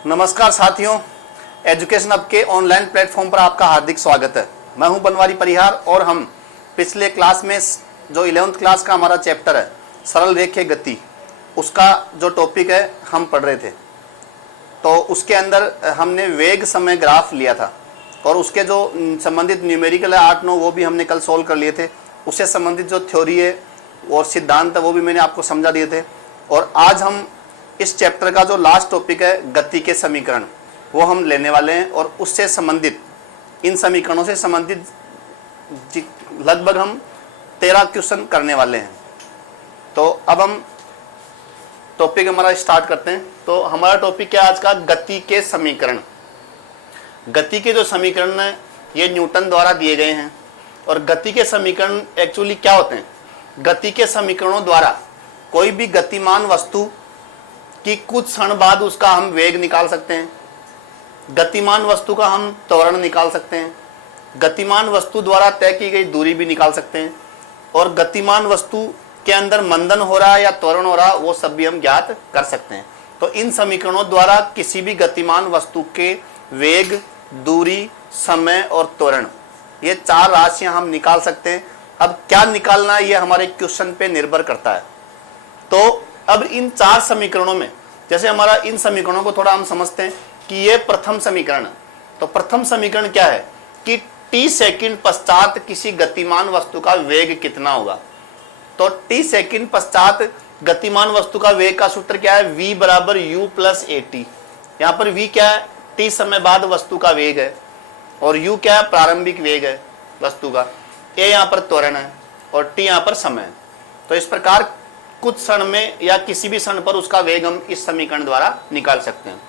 नमस्कार साथियों, education hub के ऑनलाइन प्लेटफॉर्म पर आपका हार्दिक स्वागत है। मैं हूं बनवारी परिहार और हम पिछले क्लास में जो 11th क्लास का हमारा चैप्टर है सरल रेखीय गति, उसका जो टॉपिक है हम पढ़ रहे थे। तो उसके अंदर हमने वेग समय ग्राफ लिया था और उसके जो संबंधित न्यूमेरिकल है 8-9 वो भी हमने कल सोल्व कर लिए थे। उससे संबंधित जो थ्योरी है और सिद्धांत है वो भी मैंने आपको समझा दिए थे। और आज हम इस चैप्टर का जो लास्ट टॉपिक है गति के समीकरण, वो हम लेने वाले हैं और उससे संबंधित इन समीकरणों से संबंधित लगभग हम 13 क्वेश्चन करने वाले हैं। तो अब हम टॉपिक हमारा स्टार्ट करते हैं। तो हमारा टॉपिक क्या है आज का? गति के समीकरण। गति के जो समीकरण हैं ये न्यूटन द्वारा दिए गए हैं। और गति के समीकरण एक्चुअली क्या होते हैं? गति के समीकरणों द्वारा कोई भी गतिमान वस्तु कि कुछ क्षण बाद उसका हम वेग निकाल सकते हैं, गतिमान वस्तु का हम त्वरण निकाल सकते हैं, गतिमान वस्तु द्वारा तय की गई दूरी भी निकाल सकते हैं, और गतिमान वस्तु के अंदर मंदन हो रहा है या त्वरण हो रहा है वो सब भी हम ज्ञात कर सकते हैं। तो इन समीकरणों द्वारा किसी भी गतिमान वस्तु के वेग, दूरी, समय और त्वरण, ये 4 राशियां हम निकाल सकते हैं। अब क्या निकालना है ये हमारे क्वेश्चन पे निर्भर करता है। तो अब इन 4 समीकरणों में जैसे हमारा इन समीकरणों को थोड़ा हम समझते हैं कि ये प्रथम समीकरण है। तो प्रथम समीकरण क्या है कि t सेकंड पश्चात किसी गतिमान वस्तु का वेग कितना होगा। तो t सेकंड पश्चात गतिमान वस्तु का वेग का सूत्र क्या है? v बराबर u प्लस at। यहाँ पर v क्या है? t समय बाद वस्तु का वेग है और u क्या है? प्रारंभिक वेग है वस्तु का। a यहाँ पर त्वरण है और t यहाँ पर समय है। तो इस प्रकार कुछ क्षण में या किसी भी क्षण पर उसका वेग हम इस समीकरण द्वारा निकाल सकते हैं।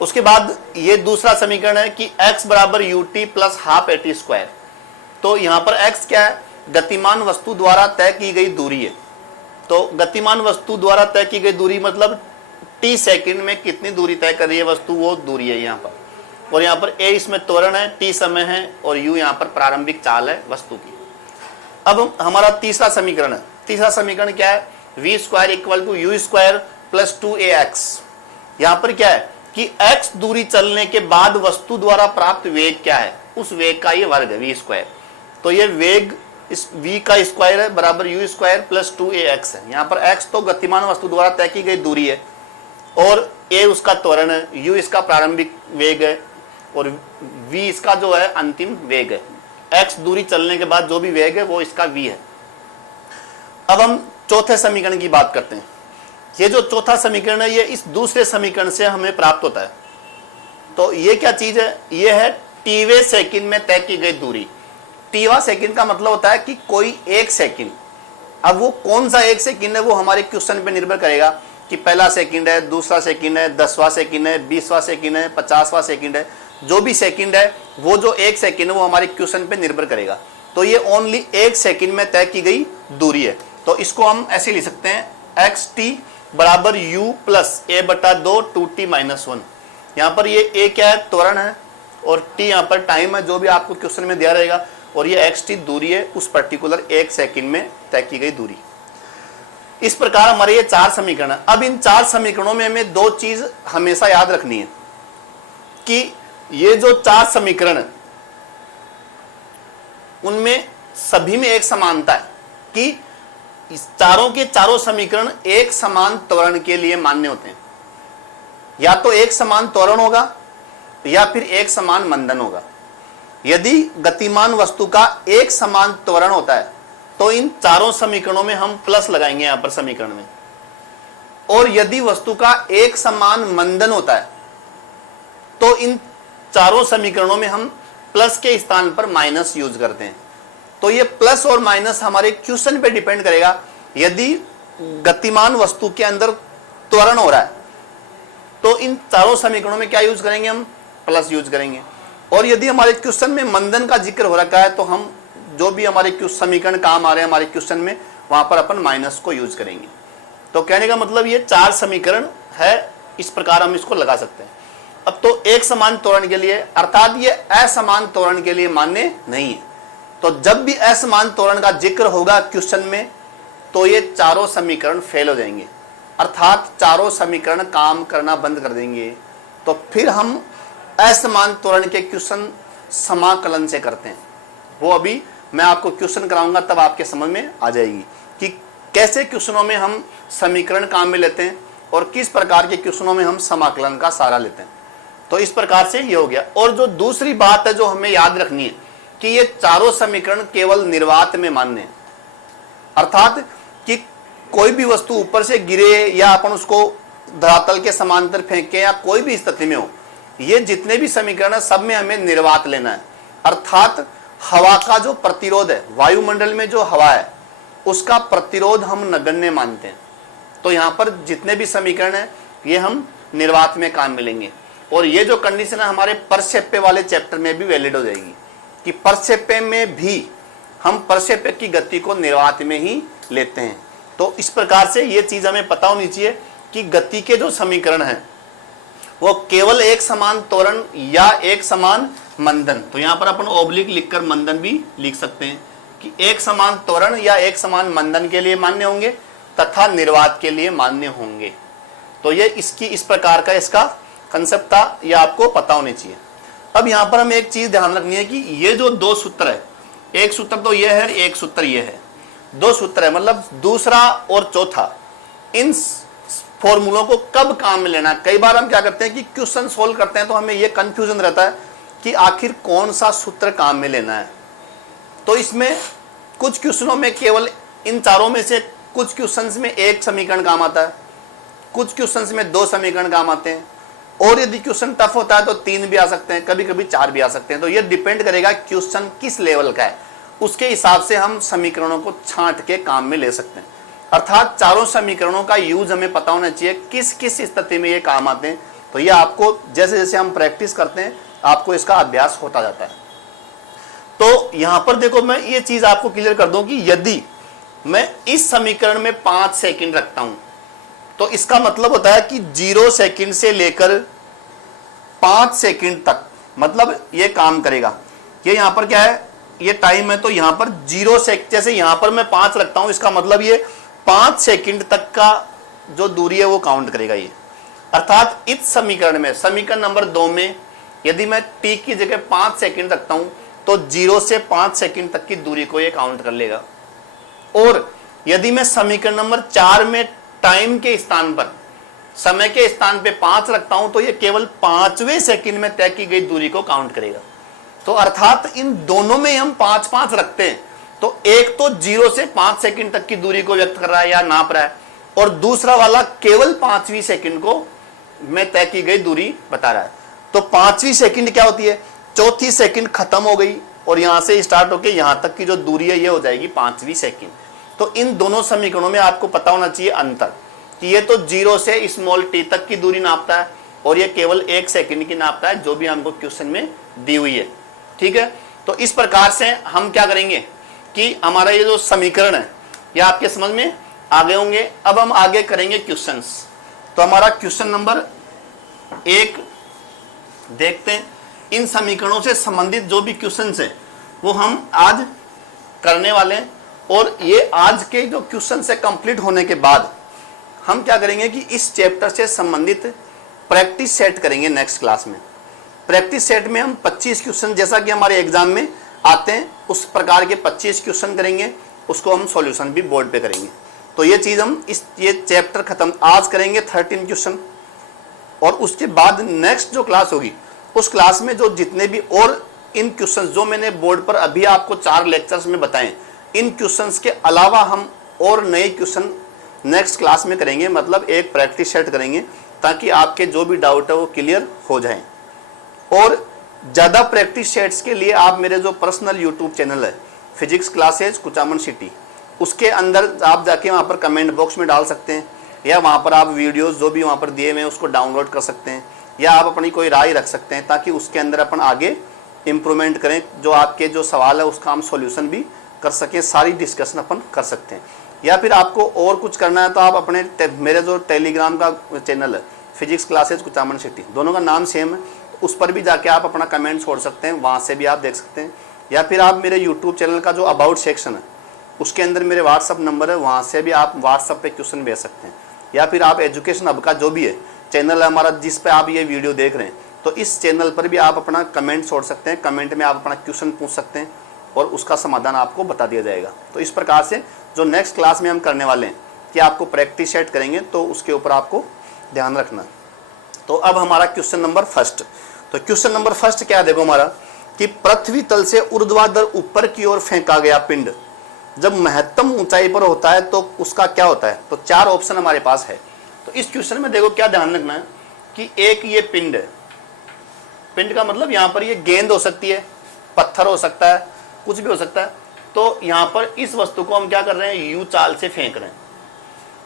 उसके बाद ये दूसरा समीकरण है कि x बराबर ut plus half at square. तो यहाँ पर x क्या है? गतिमान वस्तु द्वारा तय की गई दूरी है। तो गतिमान वस्तु द्वारा तय की गई दूरी मतलब t सेकंड में कितनी दूरी तय कर रही है वस्तु, वो दूरी है यहाँ पर। और यहाँ पर a इसमें त्वरण है, t समय है और u यहाँ पर प्रारंभिक चाल है वस्तु की। अब हमारा तीसरा समीकरण है। तीसरा समीकरण क्या है? v square equal to u square plus 2ax। यहाँ पर क्या है कि x दूरी चलने के बाद वस्तु द्वारा प्राप्त वेग क्या है, उस वेग का ये वर्ग है v स्क्वायर। तो ये वेग इस v का स्क्वायर है बराबर यू स्क्वायर प्लस 2ax है। यहाँ पर x तो गतिमान वस्तु द्वारा तय की गई दूरी है और a उसका त्वरण है, u इसका प्रारंभिक वेग है और v इसका जो है अंतिम वेग है। x दूरी चलने के बाद जो भी वेग है वो इसका v है। अब हम चौथे समीकरण की बात करते हैं। ये जो चौथा समीकरण है ये इस दूसरे समीकरण से हमें प्राप्त होता है। तो ये क्या चीज है? ये है टीवे सेकंड में तय की गई दूरी। टीवा सेकंड का मतलब होता है कि कोई एक सेकंड। अब वो कौन सा एक सेकंड है वो हमारे क्वेश्चन पे निर्भर करेगा कि पहला सेकंड है, दूसरा सेकंड है, 10वां सेकंड है, 20वां सेकंड है, 50वां सेकंड है। जो भी सेकंड है वो जो एक सेकंड है वो हमारे क्वेश्चन पे निर्भर करेगा। तो ये ओनली एक सेकंड में तय की गई दूरी है। तो इसको हम ऐसे लिख सकते हैं एक्स टी बराबर यू प्लस ए बटा 2 2t माइनस 1। यहाँ पर ये ए क्या है? त्वरण है और टी यहाँ पर टाइम है जो भी आपको क्वेश्चन में दिया रहेगा। और ये एक्स टी दूरी है उस पर्टिकुलर एक सेकंड में तय की गई दूरी। इस प्रकार हमारे ये 4 समीकरण है। अब इन 4 समीकरणों में हमें 2 चीज हमेशा याद रखनी है कि ये जो 4 समीकरण है उनमें सभी में एक समानता है कि इस चारों के चारों समीकरण एक समान त्वरण के लिए मान्य होते हैं। या तो एक समान त्वरण होगा या फिर एक समान मंदन होगा। यदि गतिमान वस्तु का एक समान त्वरण होता है तो इन चारों समीकरणों में हम प्लस लगाएंगे यहां पर समीकरण में। और यदि वस्तु का एक समान मंदन होता है तो इन चारों समीकरणों में हम प्लस के स्थान पर माइनस यूज करते हैं। तो ये प्लस और माइनस हमारे क्वेश्चन पे डिपेंड करेगा। यदि गतिमान वस्तु के अंदर त्वरण हो रहा है तो इन चारों समीकरणों में क्या यूज करेंगे? हम प्लस यूज करेंगे। और यदि हमारे क्वेश्चन में मंदन का जिक्र हो रखा है तो हम जो भी हमारे समीकरण काम आ रहे हैं हमारे क्वेश्चन में वहां पर अपन माइनस को यूज करेंगे। तो कहने का मतलब ये 4 समीकरण है, इस प्रकार हम इसको लगा सकते हैं। अब तो एक समान त्वरण के लिए अर्थात ये असमान त्वरण के लिए मान्य नहीं है। तो जब भी असमान त्वरण का जिक्र होगा क्वेश्चन में तो ये चारों समीकरण फेल हो जाएंगे। अर्थात चारों समीकरण काम करना बंद कर देंगे, तो फिर हम असमान त्वरण के क्वेश्चन समाकलन से करते हैं। वो अभी मैं आपको क्वेश्चन कराऊंगा, तब आपके समझ में आ जाएगी कि कैसे क्वेश्चनों में हम समीकरण काम में लेते हैं और किस प्रकार के क्वेश्चनों में हम समाकलन का सहारा लेते हैं। तो इस प्रकार से ये हो गया। और जो दूसरी बात है जो हमें याद रखनी है कि ये चारों समीकरण केवल निर्वात में मान्य है, अर्थात कि कोई भी वस्तु ऊपर से गिरे या अपन उसको धरातल के समांतर फेंके या कोई भी स्थिति में हो, ये जितने भी समीकरण है सब में हमें निर्वात लेना है। अर्थात हवा का जो प्रतिरोध है, वायुमंडल में जो हवा है उसका प्रतिरोध हम नगण्य मानते हैं। तो यहाँ पर जितने भी समीकरण है ये हम निर्वात में काम मिलेंगे। और ये जो कंडीशन है हमारे परसेप्य वाले चैप्टर में भी वैलिड हो जाएगी कि परसेप्य में भी हम परसेप्य की गति को निर्वात में ही लेते हैं। तो इस प्रकार से ये चीज हमें पता होनी चाहिए कि गति के जो समीकरण हैं वो केवल एक समान त्वरण या एक समान मंदन, तो यहाँ पर अपन ओब्लिक लिखकर मंदन भी लिख सकते हैं कि एक समान त्वरण या एक समान मंदन के लिए मान्य होंगे तथा निर्वात के लिए मान्य होंगे। तो ये इसकी इस प्रकार का इसका कंसेप्ट था, ये आपको पता होनी चाहिए। अब यहाँ पर हमें एक चीज ध्यान रखनी है कि ये जो दो सूत्र है, एक सूत्र तो ये है, एक सूत्र ये है, दो सूत्र है, मतलब दूसरा और चौथा, इन फॉर्मूलों को कब काम में लेना। कई बार हम क्या करते हैं कि क्वेश्चन सोल्व करते हैं तो हमें ये कंफ्यूजन रहता है कि आखिर कौन सा सूत्र काम में लेना है। तो इसमें कुछ क्वेश्चनों में केवल इन चारों में से कुछ क्वेश्चंस में एक समीकरण काम आता है, कुछ क्वेश्चंस में दो समीकरण काम आते हैं, और यदि क्वेश्चन टफ होता है तो तीन भी आ सकते हैं, कभी कभी चार भी आ सकते हैं। तो ये डिपेंड करेगा क्वेश्चन किस लेवल का है, उसके हिसाब से हम समीकरणों को छांट के काम में ले सकते हैं। अर्थात चारों समीकरणों का यूज हमें पता होना चाहिए किस किस स्थिति में ये काम आते हैं। तो ये आपको जैसे जैसे हम प्रैक्टिस करते हैं आपको इसका अभ्यास होता जाता है। तो यहां पर देखो मैं ये चीज आपको क्लियर कर दूं कि यदि मैं इस समीकरण में 5 सेकंड रखता हूं तो इसका मतलब होता है कि 0 सेकंड से लेकर 5 सेकंड तक मतलब ये काम करेगा। ये यहां पर क्या है, ये टाइम है, तो यहां पर 0 सेकंड, जैसे यहां पर मैं 5 रखता हूं इसका मतलब ये 5 सेकंड तक का जो दूरी है वो काउंट करेगा ये। अर्थात इस समीकरण में, समीकरण नंबर 2 में यदि मैं t की जगह 5 सेकंड रखता हूं तो 0 से 5 सेकंड तक की दूरी को ये काउंट कर लेगा। और यदि मैं समीकरण नंबर 4 में टाइम के स्थान पर, समय के स्थान पे 5 रखता हूं तो ये केवल 5वें सेकंड में तय की गई दूरी को काउंट करेगा। तो अर्थात इन दोनों में हम 5-5 रखते हैं, तो एक तो 0 से 5 सेकंड तक की दूरी को व्यक्त कर रहा है या नाप रहा है, और दूसरा वाला केवल 5वीं सेकंड को में तय की गई दूरी बता रहा है। तो 5वीं सेकंड क्या होती है, चौथी सेकंड खत्म हो गई और यहां से स्टार्ट होकर यहां तक की जो दूरी है ये हो जाएगी 5वीं सेकंड। तो इन दोनों समीकरणों में आपको पता होना चाहिए अंतर कि ये तो 0 से स्मॉल t तक की दूरी नापता है और ये केवल 1 सेकंड की नापता है, जो भी हमको क्वेश्चन में दी हुई है। ठीक है, तो इस प्रकार से हम क्या करेंगे कि हमारा ये जो समीकरण है ये आपके समझ में आ गए होंगे। अब हम आगे करेंगे क्वेश्चंस। तो हमारा क्वेश्चन नंबर 1 देखते हैं। इन समीकरणों से संबंधित जो भी क्वेश्चंस हैं वो हम आज करने वाले हैं, और ये आज के जो क्वेश्चन से कंप्लीट होने के बाद हम क्या करेंगे कि इस चैप्टर से संबंधित प्रैक्टिस सेट करेंगे नेक्स्ट क्लास में। प्रैक्टिस सेट में हम 25 क्वेश्चन जैसा कि हमारे एग्जाम में आते हैं उस प्रकार के 25 क्वेश्चन करेंगे, उसको हम सॉल्यूशन भी बोर्ड पे करेंगे। तो ये चीज़ हम ये चैप्टर खत्म आज करेंगे 13 क्वेश्चन, और उसके बाद नेक्स्ट जो क्लास होगी उस क्लास में जो जितने भी और इन क्वेश्चंस जो मैंने बोर्ड पर अभी आपको 4 लेक्चर्स में बताएं, इन क्वेश्चंस के अलावा हम और नए क्वेश्चन नेक्स्ट क्लास में करेंगे, मतलब एक प्रैक्टिस सेट करेंगे ताकि आपके जो भी डाउट है वो क्लियर हो जाए। और ज़्यादा प्रैक्टिस सेट्स के लिए आप मेरे जो पर्सनल यूट्यूब चैनल है फिजिक्स क्लासेज कुचामन सिटी, उसके अंदर आप जाके वहाँ पर कमेंट बॉक्स में डाल सकते हैं, या वहाँ पर आप वीडियोस जो भी वहाँ पर दिए हुए हैं उसको डाउनलोड कर सकते हैं, या आप अपनी कोई राय रख सकते हैं ताकि उसके अंदर अपन आगे इम्प्रूवमेंट करें, जो आपके जो सवाल है उसका हम सॉल्यूशन भी कर सकें, सारी डिस्कशन अपन कर सकते हैं। या फिर आपको और कुछ करना है तो आप अपने मेरे जो टेलीग्राम का चैनल है फिजिक्स क्लासेज कुचामन सिटी, दोनों का नाम सेम है, उस पर भी जाके आप अपना कमेंट छोड़ सकते हैं, वहाँ से भी आप देख सकते हैं। या फिर आप मेरे यूट्यूब चैनल का जो अबाउट सेक्शन है उसके अंदर मेरे व्हाट्सअप नंबर है, वहाँ से भी आप व्हाट्सअप पे क्वेश्चन भेज सकते हैं। या फिर आप एजुकेशन हब का जो भी है चैनल है हमारा जिस पे आप ये वीडियो देख रहे हैं, तो इस चैनल पर भी आप अपना कमेंट छोड़ सकते हैं। कमेंट में आप अपना क्वेश्चन पूछ सकते हैं और उसका समाधान आपको बता दिया जाएगा। तो इस प्रकार से जो नेक्स्ट क्लास में हम करने वाले हैं कि आपको प्रैक्टिस सेट करेंगे, तो उसके ऊपर आपको ध्यान रखना। तो अब हमारा क्वेश्चन नंबर फर्स्ट, तो क्वेश्चन नंबर फर्स्ट क्या है, देखो हमारा कि पृथ्वी तल से ऊर्ध्वाधर ऊपर की ओर फेंका गया पिंड जब महत्तम ऊंचाई पर होता है तो उसका क्या होता है। तो 4 ऑप्शन हमारे पास है। तो इस क्वेश्चन में देखो क्या ध्यान रखना है कि एक ये पिंड है, पिंड का मतलब यहाँ पर ये गेंद हो सकती है, पत्थर हो सकता है, कुछ भी हो सकता है। तो यहाँ पर इस वस्तु को हम क्या कर रहे हैं, यू चाल से फेंक रहे हैं।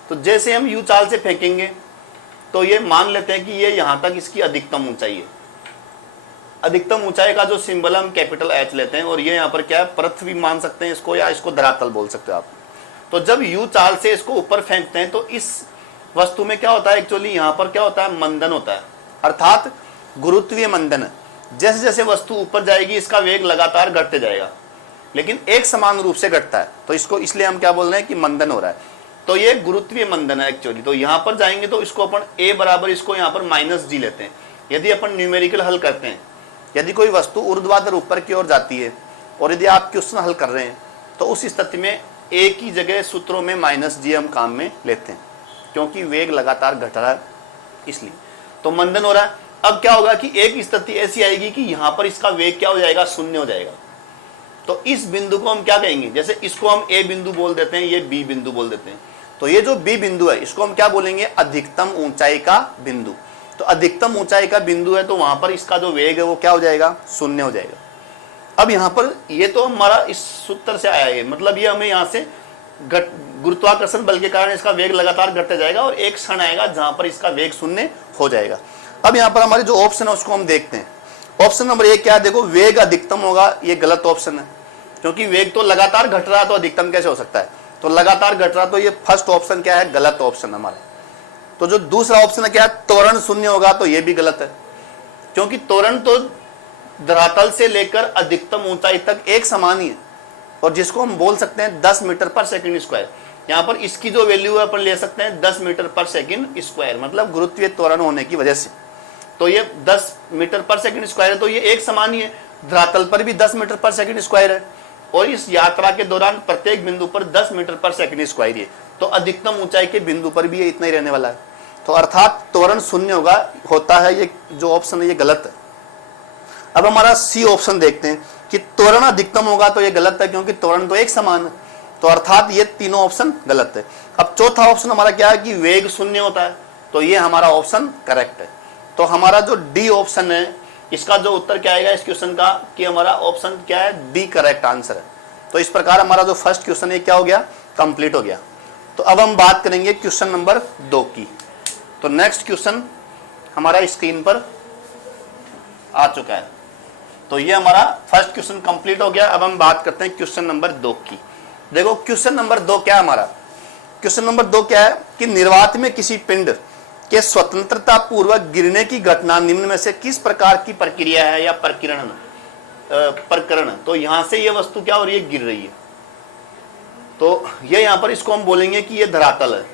तो जैसे हम यू चाल से फेंकेंगे तो ये मान लेते हैं कि ये यहाँ तक इसकी अधिकतम ऊंचाई है। अधिकतम ऊंचाई का जो सिंबल हम कैपिटल एच लेते हैं, और ये यहाँ पर क्या है, पृथ्वी मान सकते हैं इसको, या इसको धरातल बोल सकते हो आप। तो जब यू चाल से इसको ऊपर फेंकते हैं तो इस वस्तु में क्या होता है, एक्चुअली यहाँ पर क्या होता है, मंदन होता है, अर्थात गुरुत्वीय मंदन। जैसे जैसे वस्तु ऊपर जाएगी इसका वेग लगातार घटते जाएगा, लेकिन एक समान रूप से घटता है। तो इसको इसलिए हम क्या बोल रहे हैं कि मंदन हो रहा है। तो ये गुरुत्वीय मंदन है एक्चुअली। तो यहाँ पर जाएंगे तो इसको अपन ए बराबर इसको यहाँ पर -g लेते हैं। यदि अपन न्यूमेरिकल हल करते हैं, यदि कोई वस्तु ऊर्ध्वाधर ऊपर की ओर जाती है और यदि आप क्वेश्चन हल कर रहे हैं तो उस स्थिति में ए की जगह सूत्रों में -g हम काम में लेते हैं, क्योंकि वेग लगातार घट रहा है इसलिए। तो मंदन हो रहा है। अब क्या होगा कि एक स्थिति ऐसी आएगी कि यहाँ पर इसका वेग क्या हो जाएगा, 0 हो जाएगा। तो इस बिंदु को हम क्या कहेंगे, जैसे इसको हम ए बिंदु बोल देते हैं, ये बी बिंदु बोल देते हैं। तो ये जो बी बिंदु है इसको हम क्या बोलेंगे, अधिकतम ऊंचाई का बिंदु। तो अधिकतम ऊंचाई का बिंदु है तो वहां पर इसका जो वेग है वो क्या हो जाएगा, 0 हो जाएगा। अब यहाँ पर ये तो हमारा इस सूत्र से आया है, मतलब ये हमें यहाँ से गुरुत्वाकर्षण बल के कारण इसका वेग लगातार घटते जाएगा और एक क्षण आएगा जहां पर इसका वेग 0 हो जाएगा। अब यहाँ पर हमारे जो ऑप्शन है उसको हम देखते हैं। ऑप्शन नंबर 1 क्या है, देखो वेग अधिकतम होगा, ये गलत ऑप्शन है, क्योंकि वेग तो लगातार घट रहा है तो अधिकतम कैसे हो सकता है। तो लगातार घट रहा, तो ये फर्स्ट ऑप्शन क्या है, गलत ऑप्शन हमारा। तो जो दूसरा ऑप्शन है क्या है, त्वरण 0 होगा, तो ये भी गलत है, क्योंकि त्वरण तो धरातल से लेकर अधिकतम ऊंचाई तक एक समान ही है, और जिसको हम बोल सकते हैं 10 मीटर पर सेकंड स्क्वायर। यहाँ पर इसकी जो वैल्यू है अपन ले सकते हैं 10 मीटर पर सेकंड स्क्वायर, मतलब गुरुत्वीय त्वरण होने की वजह से। तो ये 10 मीटर पर सेकंड स्क्वायर है, तो ये एक समान ही है। धरातल पर भी 10 मीटर पर सेकंड स्क्वायर है, और इस यात्रा के दौरान प्रत्येक बिंदु पर 10 मीटर पर सेकंड स्क्वायर है। तो अधिकतम ऊंचाई के बिंदु पर भी ये इतना ही रहने वाला है। तो अर्थात त्वरण 0 होता है, ये जो ऑप्शन है ये गलत है। अब हमारा सी ऑप्शन देखते हैं कि त्वरण अधिकतम होगा, तो ये गलत है, क्योंकि त्वरण तो एक समान है। तो अर्थात ये तीनों ऑप्शन गलत है। अब चौथा ऑप्शन हमारा क्या है कि वेग 0 होता है, तो ये हमारा ऑप्शन करेक्ट है। तो हमारा जो डी ऑप्शन है इसका जो उत्तर क्या आएगा इस क्वेश्चन का, कि हमारा ऑप्शन क्या है, डी करेक्ट आंसर है। तो इस प्रकार हमारा जो फर्स्ट क्वेश्चन है क्या हो गया, कंप्लीट हो गया। तो अब हम बात करेंगे क्वेश्चन नंबर 2 की। तो नेक्स्ट क्वेश्चन हमारा स्क्रीन पर आ चुका है। तो ये हमारा फर्स्ट क्वेश्चन कंप्लीट हो गया। अब हम बात करते हैं क्वेश्चन नंबर 2 की। देखो क्वेश्चन नंबर 2 क्या है हमारा, क्वेश्चन नंबर 2 क्या है कि निर्वात में किसी पिंड के स्वतंत्रता पूर्वक गिरने की घटना निम्न में से किस प्रकार की प्रक्रिया है या प्रकरण। तो यहां से ये वस्तु क्या हो रही है, गिर रही है। तो ये यहां पर इसको हम बोलेंगे कि ये धरातल है।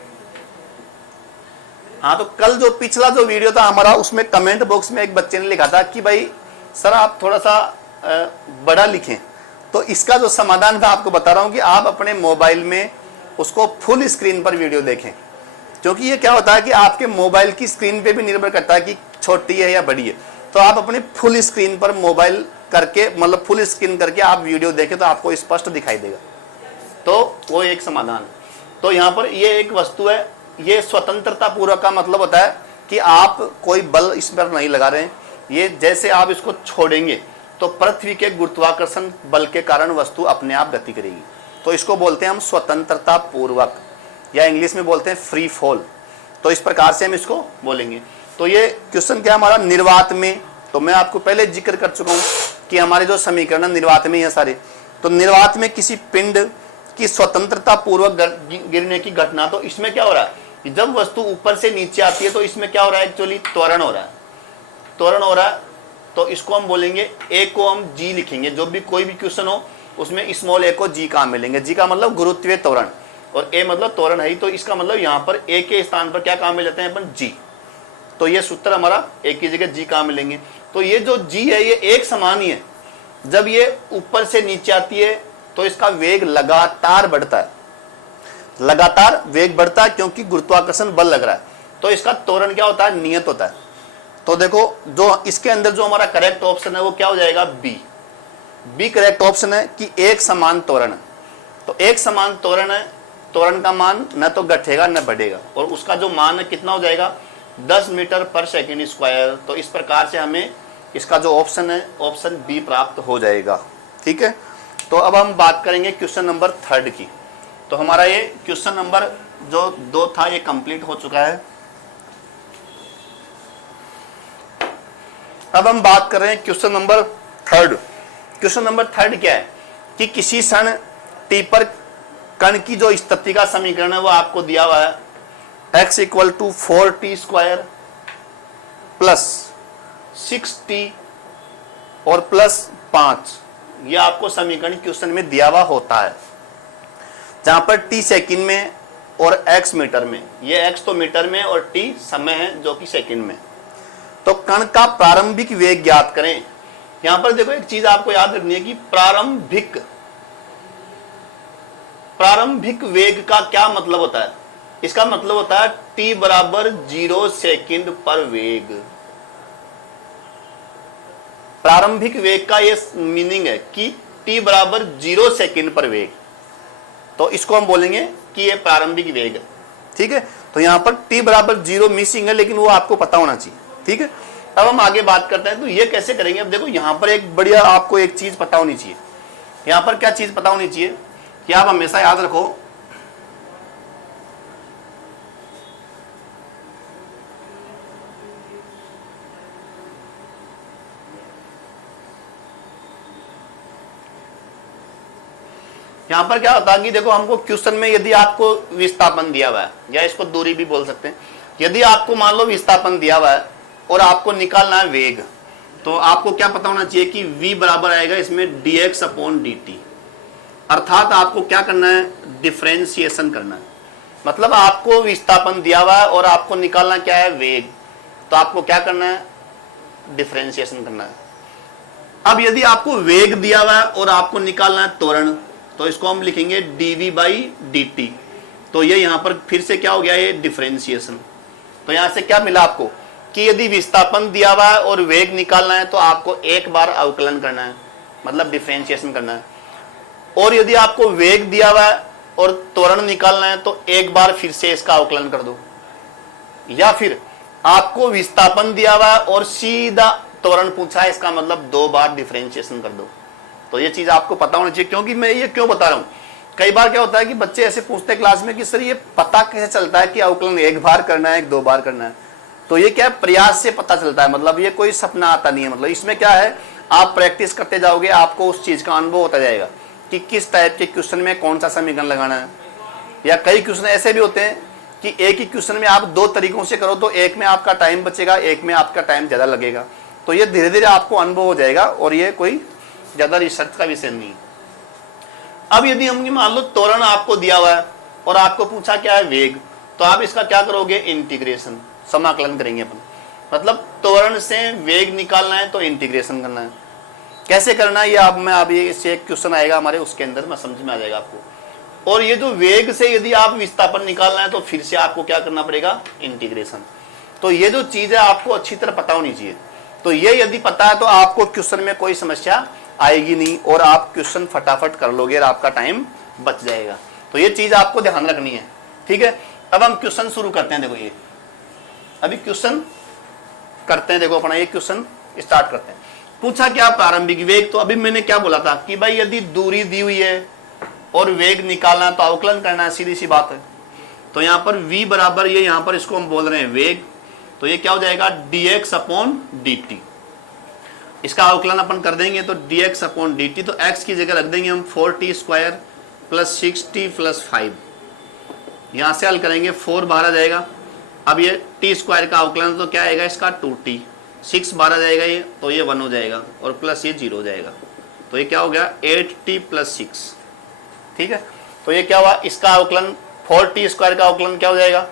हाँ, तो कल जो पिछला जो वीडियो था हमारा, उसमें कमेंट बॉक्स में एक बच्चे ने लिखा था कि भाई सर आप थोड़ा सा बड़ा लिखें। तो इसका जो समाधान था आपको बता रहा हूं कि आप अपने मोबाइल में उसको फुल स्क्रीन पर वीडियो देखें, क्योंकि ये क्या होता है कि आपके मोबाइल की स्क्रीन पे भी निर्भर करता है कि छोटी है या बड़ी है। तो आप अपने फुल स्क्रीन पर मोबाइल करके, मतलब फुल स्क्रीन करके आप वीडियो देखें तो आपको स्पष्ट दिखाई देगा। तो वो एक समाधान है। तो यहाँ पर ये एक वस्तु है, ये स्वतंत्रता पूर्वक का मतलब होता है कि आप कोई बल इस पर नहीं लगा रहे हैं। ये जैसे आप इसको छोड़ेंगे तो पृथ्वी के गुरुत्वाकर्षण बल के कारण वस्तु अपने आप गति करेगी। तो इसको बोलते हैं हम स्वतंत्रता पूर्वक, या इंग्लिश में बोलते हैं फ्री फॉल। तो इस प्रकार से हम इसको बोलेंगे। तो ये क्वेश्चन क्या हमारा, निर्वात में। तो मैं आपको पहले जिक्र कर चुका हूं कि हमारे जो समीकरण निर्वात में है सारे। तो निर्वात में किसी पिंड की स्वतंत्रता पूर्वक गिरने की घटना, तो इसमें क्या हो रहा है, जब वस्तु ऊपर से नीचे आती है तो इसमें क्या हो रहा है, एक्चुअली त्वरण हो रहा है। त्वरण हो रहा है, तो इसको हम बोलेंगे, ए को हम जी लिखेंगे। जो भी कोई भी क्वेश्चन हो उसमें स्मॉल ए को जी का मिलेंगे। जी का मतलब गुरुत्वीय त्वरण। और ए मतलब त्वरण है ही, तो इसका मतलब यहाँ पर ए के स्थान पर क्या काम में लेते हैं अपन, जी। तो ये सूत्र हमारा ए की जगह जी काम मिलेंगे। तो ये जो जी है ये एक समान ही है। जब ये ऊपर से नीचे आती है तो इसका वेग लगातार बढ़ता है, लगातार वेग बढ़ता है क्योंकि गुरुत्वाकर्षण बल लग रहा है। तो इसका त्वरण क्या होता है, नियत होता है। तो देखो जो इसके अंदर जो हमारा करेक्ट ऑप्शन है वो क्या हो जाएगा, बी। बी करेक्ट ऑप्शन है कि एक समान त्वरण। तो एक समान त्वरण है, त्वरण का मान न तो घटेगा न बढ़ेगा, और उसका जो मान है कितना हो जाएगा, 10 मीटर पर सेकेंड स्क्वायर। तो इस प्रकार से हमें इसका जो ऑप्शन है ऑप्शन बी प्राप्त हो जाएगा। ठीक है, तो अब हम बात करेंगे क्वेश्चन नंबर 3 की। तो हमारा ये क्वेश्चन नंबर जो 2 था ये कंप्लीट हो चुका है। अब हम बात कर रहे हैं क्वेश्चन नंबर 3। क्वेश्चन नंबर 3 क्या है कि किसी क्षण टी पर कण की जो स्थिति का समीकरण है वो आपको दिया हुआ है, x = 4t² प्लस 6t और प्लस 5। ये आपको समीकरण क्वेश्चन में दिया हुआ होता है, जहां पर t सेकंड में और x मीटर में। ये x तो मीटर में और t समय है जो कि सेकंड में। तो कण का प्रारंभिक वेग ज्ञात करें। यहां पर देखो एक चीज आपको याद रखनी है कि प्रारंभिक वेग का क्या मतलब होता है। इसका मतलब होता है t बराबर 0 सेकंड पर वेग। प्रारंभिक वेग का ये मीनिंग है कि t बराबर 0 सेकंड पर वेग। तो इसको हम बोलेंगे कि ये प्रारंभिक वेग है। ठीक है, तो यहां पर t बराबर 0 मिसिंग है, लेकिन वो आपको पता होना चाहिए। ठीक है, अब हम आगे बात करते हैं। तो ये कैसे करेंगे, अब देखो यहां पर एक बढ़िया आपको एक चीज पता होनी चाहिए। यहां पर क्या चीज पता होनी चाहिए कि आप हमेशा याद रखो यहां पर क्या होता है कि देखो हमको क्वेश्चन में यदि आपको विस्थापन दिया हुआ है, या इसको दूरी भी बोल सकते हैं, यदि आपको मान लो विस्थापन दिया हुआ है और आपको निकालना है वेग, तो आपको क्या पता होना चाहिए कि v बराबर आएगा इसमें dx/dt। अर्थात आपको क्या करना है, डिफरेंशिएशन करना है। मतलब आपको विस्थापन दिया हुआ है और आपको निकालना क्या है, वेग। तो आपको क्या करना है, डिफरेंशिएशन करना है। अब यदि आपको वेग दिया हुआ है और आपको निकालना है त्वरण, तो इसको हम लिखेंगे dv/dt। तो ये यहां पर फिर से क्या हो गया, ये डिफरेंशिएशन। तो यहां से क्या मिला आपको कि यदि विस्थापन दिया हुआ है और वेग निकालना है तो आपको एक बार अवकलन करना है, मतलब डिफरेंशिएशन करना है। और यदि आपको वेग दिया हुआ है और त्वरण निकालना है तो एक बार फिर से इसका अवकलन कर दो। या फिर आपको विस्थापन दिया हुआ है और सीधा त्वरण पूछा है, इसका मतलब 2 बार डिफरेंशिएशन कर दो। तो ये चीज आपको पता होनी चाहिए। क्योंकि मैं ये क्यों बता रहा हूं, कई बार क्या होता है कि बच्चे ऐसे पूछते हैं क्लास में कि सर ये पता कैसे चलता है कि अवकलन 1 बार करना है, 2 बार करना है। तो ये क्या है, प्रयास से पता चलता है। मतलब ये कोई सपना आता नहीं है। मतलब इसमें क्या है, आप प्रैक्टिस करते जाओगे, आपको उस चीज का अनुभव होता जाएगा कि किस टाइप के क्वेश्चन में कौन सा समीकरण लगाना है। या कई क्वेश्चन ऐसे भी होते हैं कि एक ही क्वेश्चन में आप 2 तरीकों से करो, तो एक में आपका टाइम बचेगा, एक में आपका टाइम ज्यादा लगेगा। तो ये धीरे धीरे आपको अनुभव हो जाएगा और ये कोई ज्यादा रिसर्च का विषय नहीं है। अब यदि हम मान लो त्वरण आपको दिया हुआ है और आपको पूछा क्या है, वेग, तो आप इसका क्या करोगे, इंटीग्रेशन, समाकलन करेंगे अपन। मतलब त्वरण से वेग निकालना है तो इंटीग्रेशन करना है। कैसे करना है ये अब मैं अभी इससे एक क्वेश्चन आएगा हमारे, उसके अंदर मैं समझ में आ जाएगा आपको। और ये जो वेग से यदि आप विस्थापन निकालना है तो फिर से आपको क्या करना पड़ेगा, इंटीग्रेशन। तो ये जो चीज है आपको अच्छी तरह पता होनी चाहिए। तो ये यदि पता है तो आपको क्वेश्चन में कोई समस्या आएगी नहीं और आप क्वेश्चन फटाफट कर लोगे और आपका टाइम बच जाएगा। तो ये चीज आपको ध्यान रखनी है। ठीक है, अब हम क्वेश्चन शुरू करते हैं। देखो ये अभी क्वेश्चन करते हैं। देखो अपना ये क्वेश्चन स्टार्ट करते हैं। पूछा क्या, प्रारंभिक वेग। तो अभी मैंने क्या बोला था कि भाई यदि दूरी दी हुई है और वेग निकालना तो अवकलन करना है, सीधी सी बात है। तो यहाँ पर v बराबर, ये यहाँ पर इसको हम बोल रहे हैं वेग, तो ये क्या हो जाएगा, dx/dt। इसका अवकलन अपन कर देंगे तो dx/dt। तो x की जगह रख देंगे हम 4t² प्लस 6t प्लस 5। यहां से हल करेंगे, 4 बाहर आ जाएगा। अब ये t² का अवकलन तो क्या आएगा इसका, 2t। 6 बाहर आ जाएगा ये, तो ये 1 हो जाएगा और प्लस ये 0 हो जाएगा। तो ये क्या हो गया, 8t प्लस 6। ठीक है, तो ये क्या हुआ, इसका अवकलन 4t² का अवकलन क्या हो जाएगा,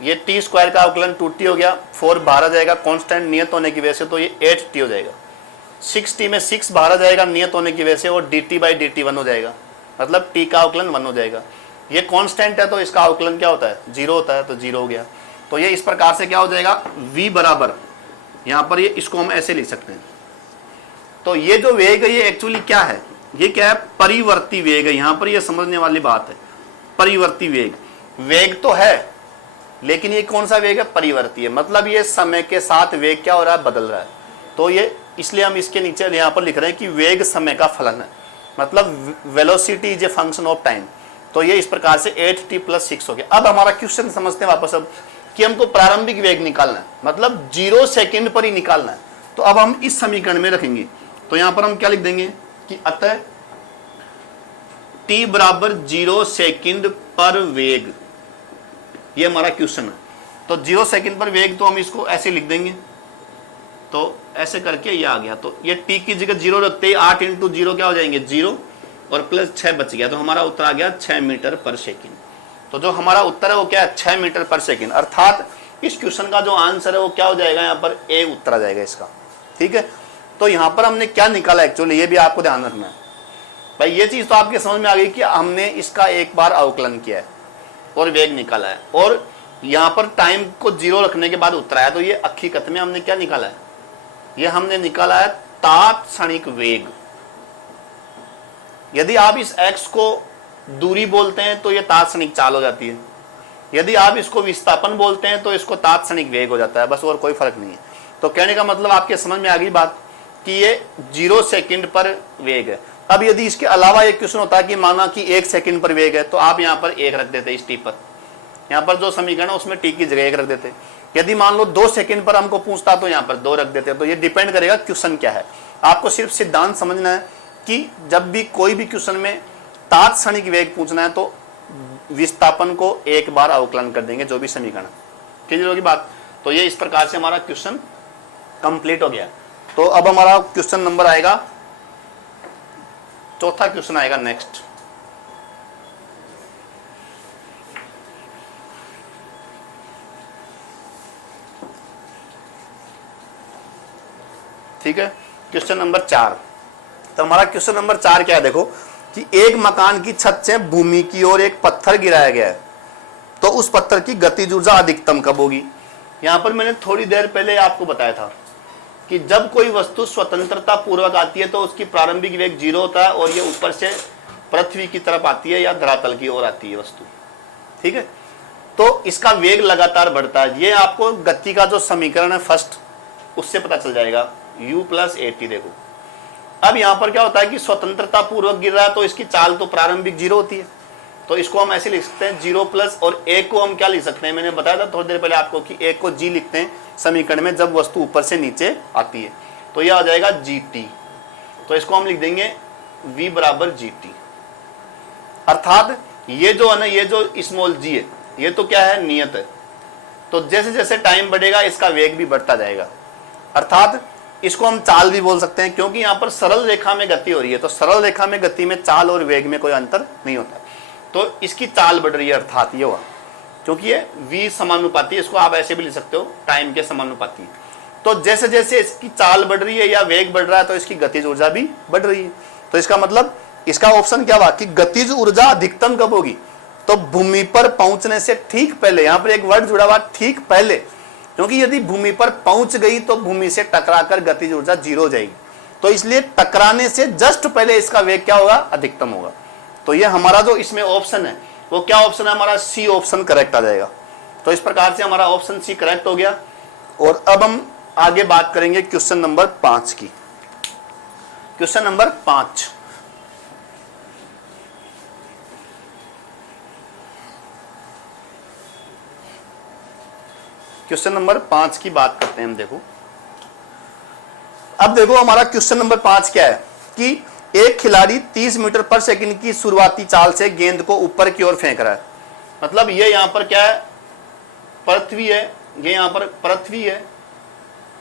ये t² का अवकलन 2t हो गया, 4 बाहर आ जाएगा कांस्टेंट नियत होने की वजह से, तो ये 8t हो जाएगा। 6t में 6 बाहर आ जाएगा नियत होने की वजह से, और dt/dt 1 हो जाएगा, मतलब t का अवकलन 1 हो जाएगा। ये कांस्टेंट है तो इसका अवकलन क्या होता है, 0 होता है, तो 0 हो गया। तो ये इस प्रकार से क्या हो जाएगा, v बराबर, यहाँ पर ये इसको हम ऐसे लिख सकते हैं। तो ये जो वेग है ये एक्चुअली क्या है, ये क्या है, परिवर्ती वेग है। यहाँ पर ये समझने वाली बात है, परिवर्ती वेग, वेग तो है लेकिन ये कौन सा वेग है, परिवर्ती है, मतलब ये समय के साथ वेग क्या हो रहा है, बदल रहा है। तो ये इसलिए हम इसके नीचे यहाँ पर लिख रहे हैं कि वेग समय का फलन है, मतलब velocity is a function of time. तो ये इस प्रकार से 8t + 6 हो गया। अब हमारा क्वेश्चन समझते हैं वापस अब, कि हमको प्रारंभिक वेग निकालना है, मतलब 0 सेकंड पर ही निकालना है। तो अब हम इस समीकरण में रखेंगे, तो यहां पर हम क्या लिख देंगे कि अतः t बराबर 0 सेकंड पर वेग, ये हमारा क्वेश्चन है। तो 0 सेकंड पर वेग, तो हम इसको ऐसे लिख देंगे, तो ऐसे करके ये आ गया। तो ये t की जगह 0 रखते ही 8 × 0 क्या हो जाएंगे, 0 और प्लस 6 बच गया, तो हमारा उत्तर आ गया 6 मीटर पर सेकंड। तो जो हमारा उत्तर है वो क्या है, 6 मीटर पर सेकंड, अर्थात इस क्वेश्चन का जो आंसर है वो क्या हो जाएगा, यहाँ पर ए उत्तर आ जाएगा इसका। ठीक है, तो यहाँ पर हमने क्या निकाला एक्चुअली, ये भी आपको ध्यान रखना है भाई। ये चीज तो आपके समझ में आ गई कि हमने इसका एक बार अवकलन किया है और वेग निकाला है, और यहाँ पर टाइम को 0 रखने के बाद उत्तर आया। तो ये हकीकत में हमने क्या निकाला है, ये हमने निकाला है तात्क्षणिक वेग। यदि आप इस x को दूरी बोलते हैं तो ये तात्क्षणिक चाल हो जाती है, यदि आप इसको विस्थापन बोलते हैं तो इसको तात्क्षणिक वेग हो जाता है, बस और कोई फर्क नहीं है। तो कहने का मतलब आपके समझ में आ गई बात कि ये 0 सेकंड पर वेग है। अब यदि इसके अलावा एक क्वेश्चन होता है कि माना कि 1 सेकंड पर वेग है, तो आप यहाँ पर 1 रख देते इस t पर, यहाँ पर जो समीकरण है उसमें t की जगह 1 रख देते। यदि मान लो 2 सेकंड पर हमको पूछता तो यहाँ पर 2 रख देते। तो ये डिपेंड करेगा क्वेश्चन क्या है। आपको सिर्फ सिद्धांत समझना है कि जब भी कोई भी क्वेश्चन में तात्क्षणिक वेग पूछना है तो विस्थापन को एक बार अवकलन कर देंगे, जो भी समीकरण। क्लियर होगी बात। तो ये इस प्रकार से हमारा क्वेश्चन कंप्लीट हो गया। तो अब हमारा क्वेश्चन नंबर आएगा, चौथा क्वेश्चन आएगा नेक्स्ट। ठीक है, क्वेश्चन नंबर 4। तो हमारा क्वेश्चन नंबर 4 क्या है, देखो कि एक मकान की छत से भूमि की ओर एक पत्थर गिराया गया है, तो उस पत्थर की गतिज ऊर्जा अधिकतम कब होगी। यहां पर मैंने थोड़ी देर पहले आपको बताया था कि जब कोई वस्तु स्वतंत्रता पूर्वक आती है तो उसकी प्रारंभिक वेग 0 होता है, और ये ऊपर से पृथ्वी की तरफ आती है या धरातल की ओर आती है वस्तु। ठीक है, तो इसका वेग लगातार बढ़ता है। ये आपको गति का जो समीकरण है फर्स्ट, उससे पता चल जाएगा, u + at। देखो अब यहां पर क्या होता है कि स्वतंत्रता पूर्वक गिर रहा है तो इसकी चाल तो प्रारंभिक 0 होती है, तो इसको हम ऐसे लिख सकते हैं 0+, और a को हम क्या लिख सकते हैं, मैंने बताया था थोड़ी देर पहले आपको कि a को g लिखते हैं समीकरण में जब वस्तु ऊपर से नीचे आती है, तो यह आ जाएगा gt। तो इसको हम लिख देंगे v = gt, अर्थात ये जो है ना, ये जो स्मॉल g है ये तो क्या है, नियत है। तो जैसे जैसे टाइम बढ़ेगा इसका वेग भी बढ़ता जाएगा, अर्थात इसको हम चाल भी बोल सकते हैं, क्योंकि यहाँ पर सरल रेखा में गति हो रही है। तो सरल रेखा में गति में चाल और वेग में कोई अंतर नहीं होता, तो इसकी चाल बढ़ रही है, अर्थात ये हुआ, क्योंकि ये v समानुपाती, इसको आप ऐसे भी लिख सकते हो टाइम के समानुपाती। तो जैसे जैसे इसकी चाल बढ़ रही है या वेग बढ़ रहा है तो इसकी गतिज ऊर्जा भी बढ़ रही है। तो इसका मतलब इसका ऑप्शन क्या हुआ कि गतिज ऊर्जा अधिकतम कब होगी, तो भूमि पर पहुंचने से ठीक पहले। यहाँ पर एक वर्ड जुड़ा हुआ, ठीक पहले, क्योंकि यदि भूमि पर पहुंच गई तो भूमि से टकराकर गतिज ऊर्जा 0 हो जाएगी, तो इसलिए टकराने से जस्ट पहले इसका वेग क्या होगा, अधिकतम होगा। तो ये हमारा जो इसमें ऑप्शन है वो क्या ऑप्शन है, हमारा सी ऑप्शन करेक्ट आ जाएगा। तो इस प्रकार से हमारा ऑप्शन सी करेक्ट हो गया। और अब हम आगे बात करेंगे क्वेश्चन नंबर 5 की। क्वेश्चन नंबर 5, क्वेश्चन नंबर 5 की बात करते हैं हम। देखो अब देखो हमारा क्वेश्चन नंबर 5 क्या है कि एक खिलाड़ी 30 मीटर पर सेकंड की शुरुआती चाल से गेंद को ऊपर की ओर फेंक रहा है। मतलब ये यहां पर क्या है, पृथ्वी है, ये यहां पर पृथ्वी है।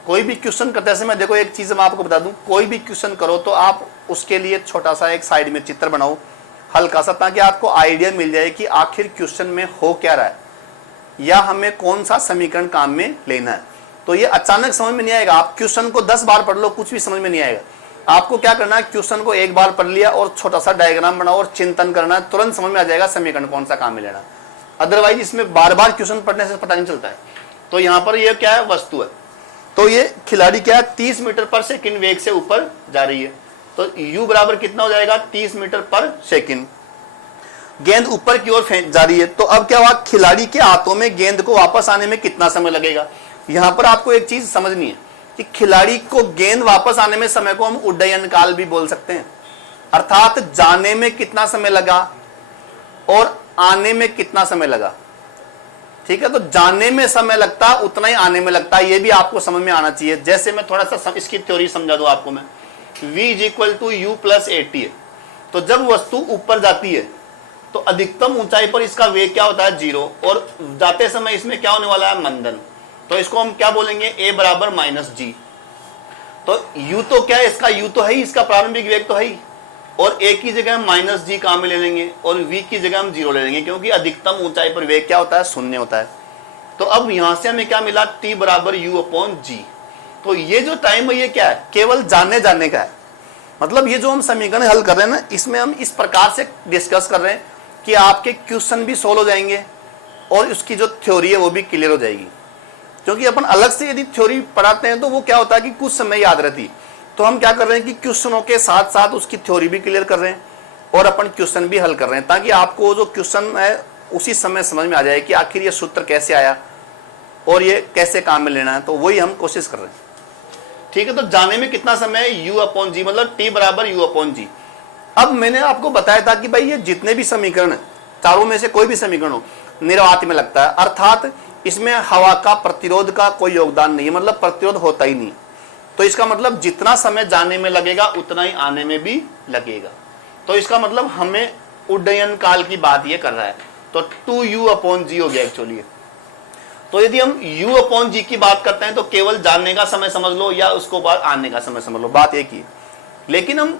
कोई भी क्वेश्चन करते समय देखो एक चीज मैं आपको बता दूं, कोई भी क्वेश्चन करो तो आप उसके लिए छोटा सा एक साइड में चित्र बनाओ, हल्का सा, ताकि आपको आइडिया मिल जाए कि आखिर क्वेश्चन में हो क्या रहा है या हमें कौन सा समीकरण काम में लेना है। तो ये अचानक समझ में नहीं आएगा, आप क्वेश्चन को 10 बार पढ़ लो कुछ भी समझ में नहीं आएगा। आपको क्या करना है, क्वेश्चन को एक बार पढ़ लिया और छोटा सा डायग्राम बनाओ और चिंतन करना है, तुरंत समझ में आ जाएगा समीकरण कौन सा काम में लेना। अदरवाइज इसमें बार बार क्वेश्चन पढ़ने से पता नहीं चलता है। तो यहाँ पर ये क्या है, वस्तु है। तो ये खिलाड़ी क्या है, 30 मीटर पर सेकंड वेग से ऊपर जा रही है। तो u बराबर कितना हो जाएगा, 30 मीटर पर सेकंड। गेंद ऊपर की ओर जा रही है। तो अब क्या हुआ, खिलाड़ी के हाथों में गेंद को वापस आने में कितना समय लगेगा। यहां पर आपको एक चीज समझनी है कि खिलाड़ी को गेंद वापस आने में समय को हम उड्डयन काल भी बोल सकते हैं, अर्थात जाने में कितना समय लगा और आने में कितना समय लगा। ठीक है, तो जाने में समय लगता उतना ही आने में लगता है, ये भी आपको समझ में आना चाहिए। जैसे मैं थोड़ा सा इसकी थ्योरी समझा दूं आपको मैं, v = u + 80 है। तो जब वस्तु ऊपर जाती है तो अधिकतम ऊंचाई पर इसका वेग क्या होता है, 0, और जाते समय इसमें क्या होने वाला है, मंदन। तो इसको हम क्या बोलेंगे, a = -g। तो u तो क्या है, इसका u तो है ही, इसका प्रारंभिक वेग तो है ही, और a की जगह हम -g काम में ले लेंगे और v की जगह हम 0 ले लेंगे, क्योंकि अधिकतम ऊंचाई पर वेग क्या होता है, 0 होता है। तो अब यहां से हमें क्या मिला, t = u/g। तो ये जो टाइम है ये क्या है, केवल जाने का है। मतलब ये जो हम समीकरण हल कर रहे हैं ना, इसमें हम इस प्रकार से डिस्कस कर रहे हैं कि आपके क्वेश्चन भी सोल्व हो जाएंगे और उसकी जो थ्योरी है वो भी क्लियर हो जाएगी। क्योंकि अपन अलग से यदि थ्योरी पढ़ाते हैं तो वो क्या होता है कि कुछ समय याद रहती। तो हम क्या कर रहे हैं कि क्वेश्चनों के साथ साथ उसकी थ्योरी भी क्लियर कर रहे हैं और अपन क्वेश्चन भी हल कर रहे हैं, ताकि आपको जो क्वेश्चन है उसी समय समझ में आ जाए कि आखिर ये सूत्र कैसे आया और ये कैसे काम में लेना है। तो वही हम कोशिश कर रहे हैं। ठीक है, तो जाने में कितना समय है, u/g, मतलब t = u/g। अब मैंने आपको बताया था कि भाई ये जितने भी समीकरण है, चारों में से कोई भी समीकरण हो, निर्वात में लगता है, अर्थात इसमें हवा का प्रतिरोध का कोई योगदान नहीं है, मतलब प्रतिरोध होता ही नहीं। तो इसका मतलब जितना समय जाने में लगेगा उतना ही आने में भी लगेगा। तो इसका मतलब हमें उड्डयन काल की बात ये कर रहा है। तो 2u/g हो गया एक्चुअली। तो यदि हम u/g की बात करते हैं तो केवल जाने का समय समझ लो या उसको बाद आने का समय समझ लो, बात एक ही। लेकिन हम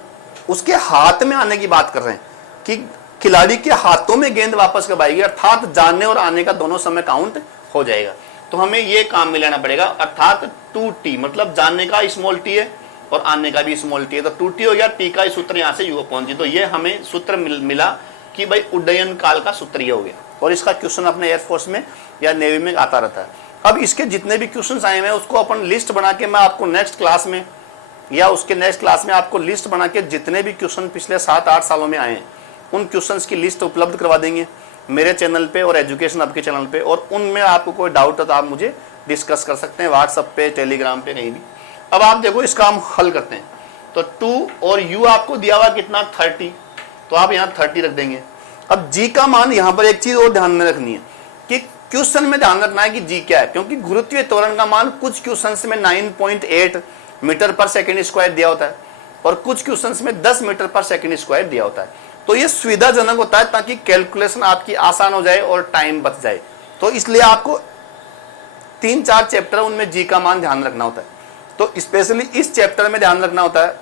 उसके हाथ में आने की बात कर रहे हैं कि खिलाड़ी के हाथों में गेंद वापस कब आएगी, अर्थात जाने और आने का दोनों समय काउंट हो जाएगा। तो हमें ये काम में लेना पड़ेगा, अर्थात 2t, मतलब जाने का स्मॉल t है और आने का भी स्मॉल t है। तो 2t हो गया, t का सूत्र यहाँ से u/g। तो ये हमें सूत्र मिला कि भाई उड्डयन काल का सूत्र ये हो गया, और इसका क्वेश्चन अपने एयरफोर्स में या नेवी में आता रहता है। अब इसके जितने भी क्वेश्चन आए हुए हैं उसको अपन लिस्ट बना के मैं आपको नेक्स्ट क्लास में या उसके नेक्स्ट क्लास में आपको लिस्ट बना के जितने भी क्वेश्चन पिछले 7-8 सालों में आए हैं उन क्वेश्चंस की लिस्ट उपलब्ध करवा देंगे मेरे चैनल पे और एजुकेशन हब के चैनल पे। और उनमें आपको कोई डाउट है तो आप मुझे डिस्कस कर सकते हैं व्हाट्सएप पे, टेलीग्राम पे, कहीं भी। अब आप देखो इसका हम हल करते हैं। तो 2 और u आपको दिया हुआ कितना, 30, तो आप यहाँ 30 रख देंगे। अब g का मान यहाँ पर एक चीज और ध्यान में रखनी है कि क्वेश्चन में ध्यान रखना है कि g क्या है, क्योंकि गुरुत्वीय त्वरण का मान कुछ क्वेश्चन में 9.8 मीटर पर सेकंड स्क्वायर दिया होता है और कुछ क्वेश्चंस में 10 मीटर पर सेकंड स्क्वायर दिया होता है। तो ये सुविधाजनक होता है ताकि कैलकुलेशन आपकी आसान हो जाए और टाइम बच जाए। तो इसलिए आपको 3-4 चैप्टर उनमें जी का मान ध्यान रखना होता है। तो स्पेशली इस चैप्टर में ध्यान रखना होता है,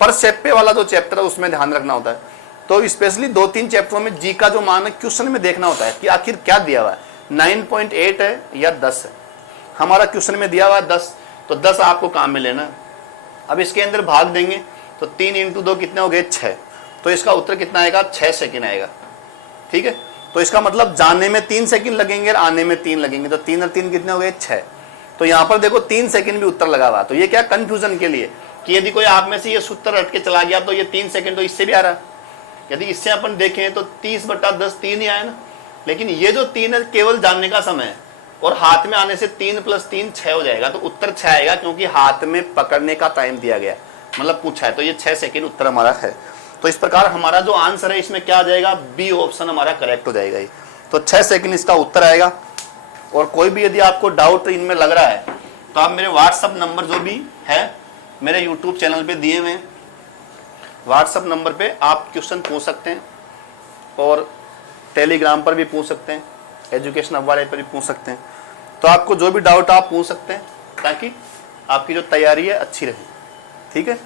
परसेप्टे वाला जो चैप्टर है उसमें ध्यान रखना होता है। तो स्पेशली 2-3 चैप्टरों में जी का जो मान है क्वेश्चन में देखना होता है कि आखिर क्या दिया हुआ है, 9.8 है या 10 है। हमारा क्वेश्चन में दिया हुआ है 10, तो 10 आपको काम में लेना है। अब इसके अंदर भाग देंगे तो 3 × 2 कितने हो गए, 6। तो इसका उत्तर कितना आएगा, 6 सेकंड आएगा। ठीक है, तो इसका मतलब जाने में 3 सेकंड लगेंगे और आने में 3 लगेंगे। तो 3 और 3 कितने हो गए, 6। तो यहाँ पर देखो 3 सेकंड भी उत्तर लगा हुआ। तो ये क्या कंफ्यूजन के लिए कि यदि कोई आप में से ये सूत्र रट के चला गया तो ये 3 सेकंड तो इससे भी आ रहा है। यदि इससे अपन देखें तो 30/10 3 ही आया ना, लेकिन ये जो 3 है केवल जानने का समय है और हाथ में आने से 3 + 3 6 हो जाएगा। तो उत्तर 6 आएगा क्योंकि हाथ में पकड़ने का टाइम दिया गया, मतलब पूछा है। तो ये 6 सेकंड उत्तर हमारा है। तो इस प्रकार हमारा जो आंसर है इसमें क्या आ जाएगा, बी ऑप्शन हमारा करेक्ट हो जाएगा। तो 6 सेकंड इसका उत्तर आएगा। और कोई भी यदि आपको डाउट इनमें लग रहा है तो आप मेरे व्हाट्सअप नंबर जो भी है मेरे यूट्यूब चैनल पे दिए हुए हैं, व्हाट्सअप नंबर पे आप क्वेश्चन पूछ सकते हैं और टेलीग्राम पर भी पूछ सकते हैं, एजुकेशन हब वाले पर भी पूछ सकते हैं। तो आपको जो भी डाउट आप पूछ सकते हैं ताकि आपकी जो तैयारी है अच्छी रहे। ठीक है,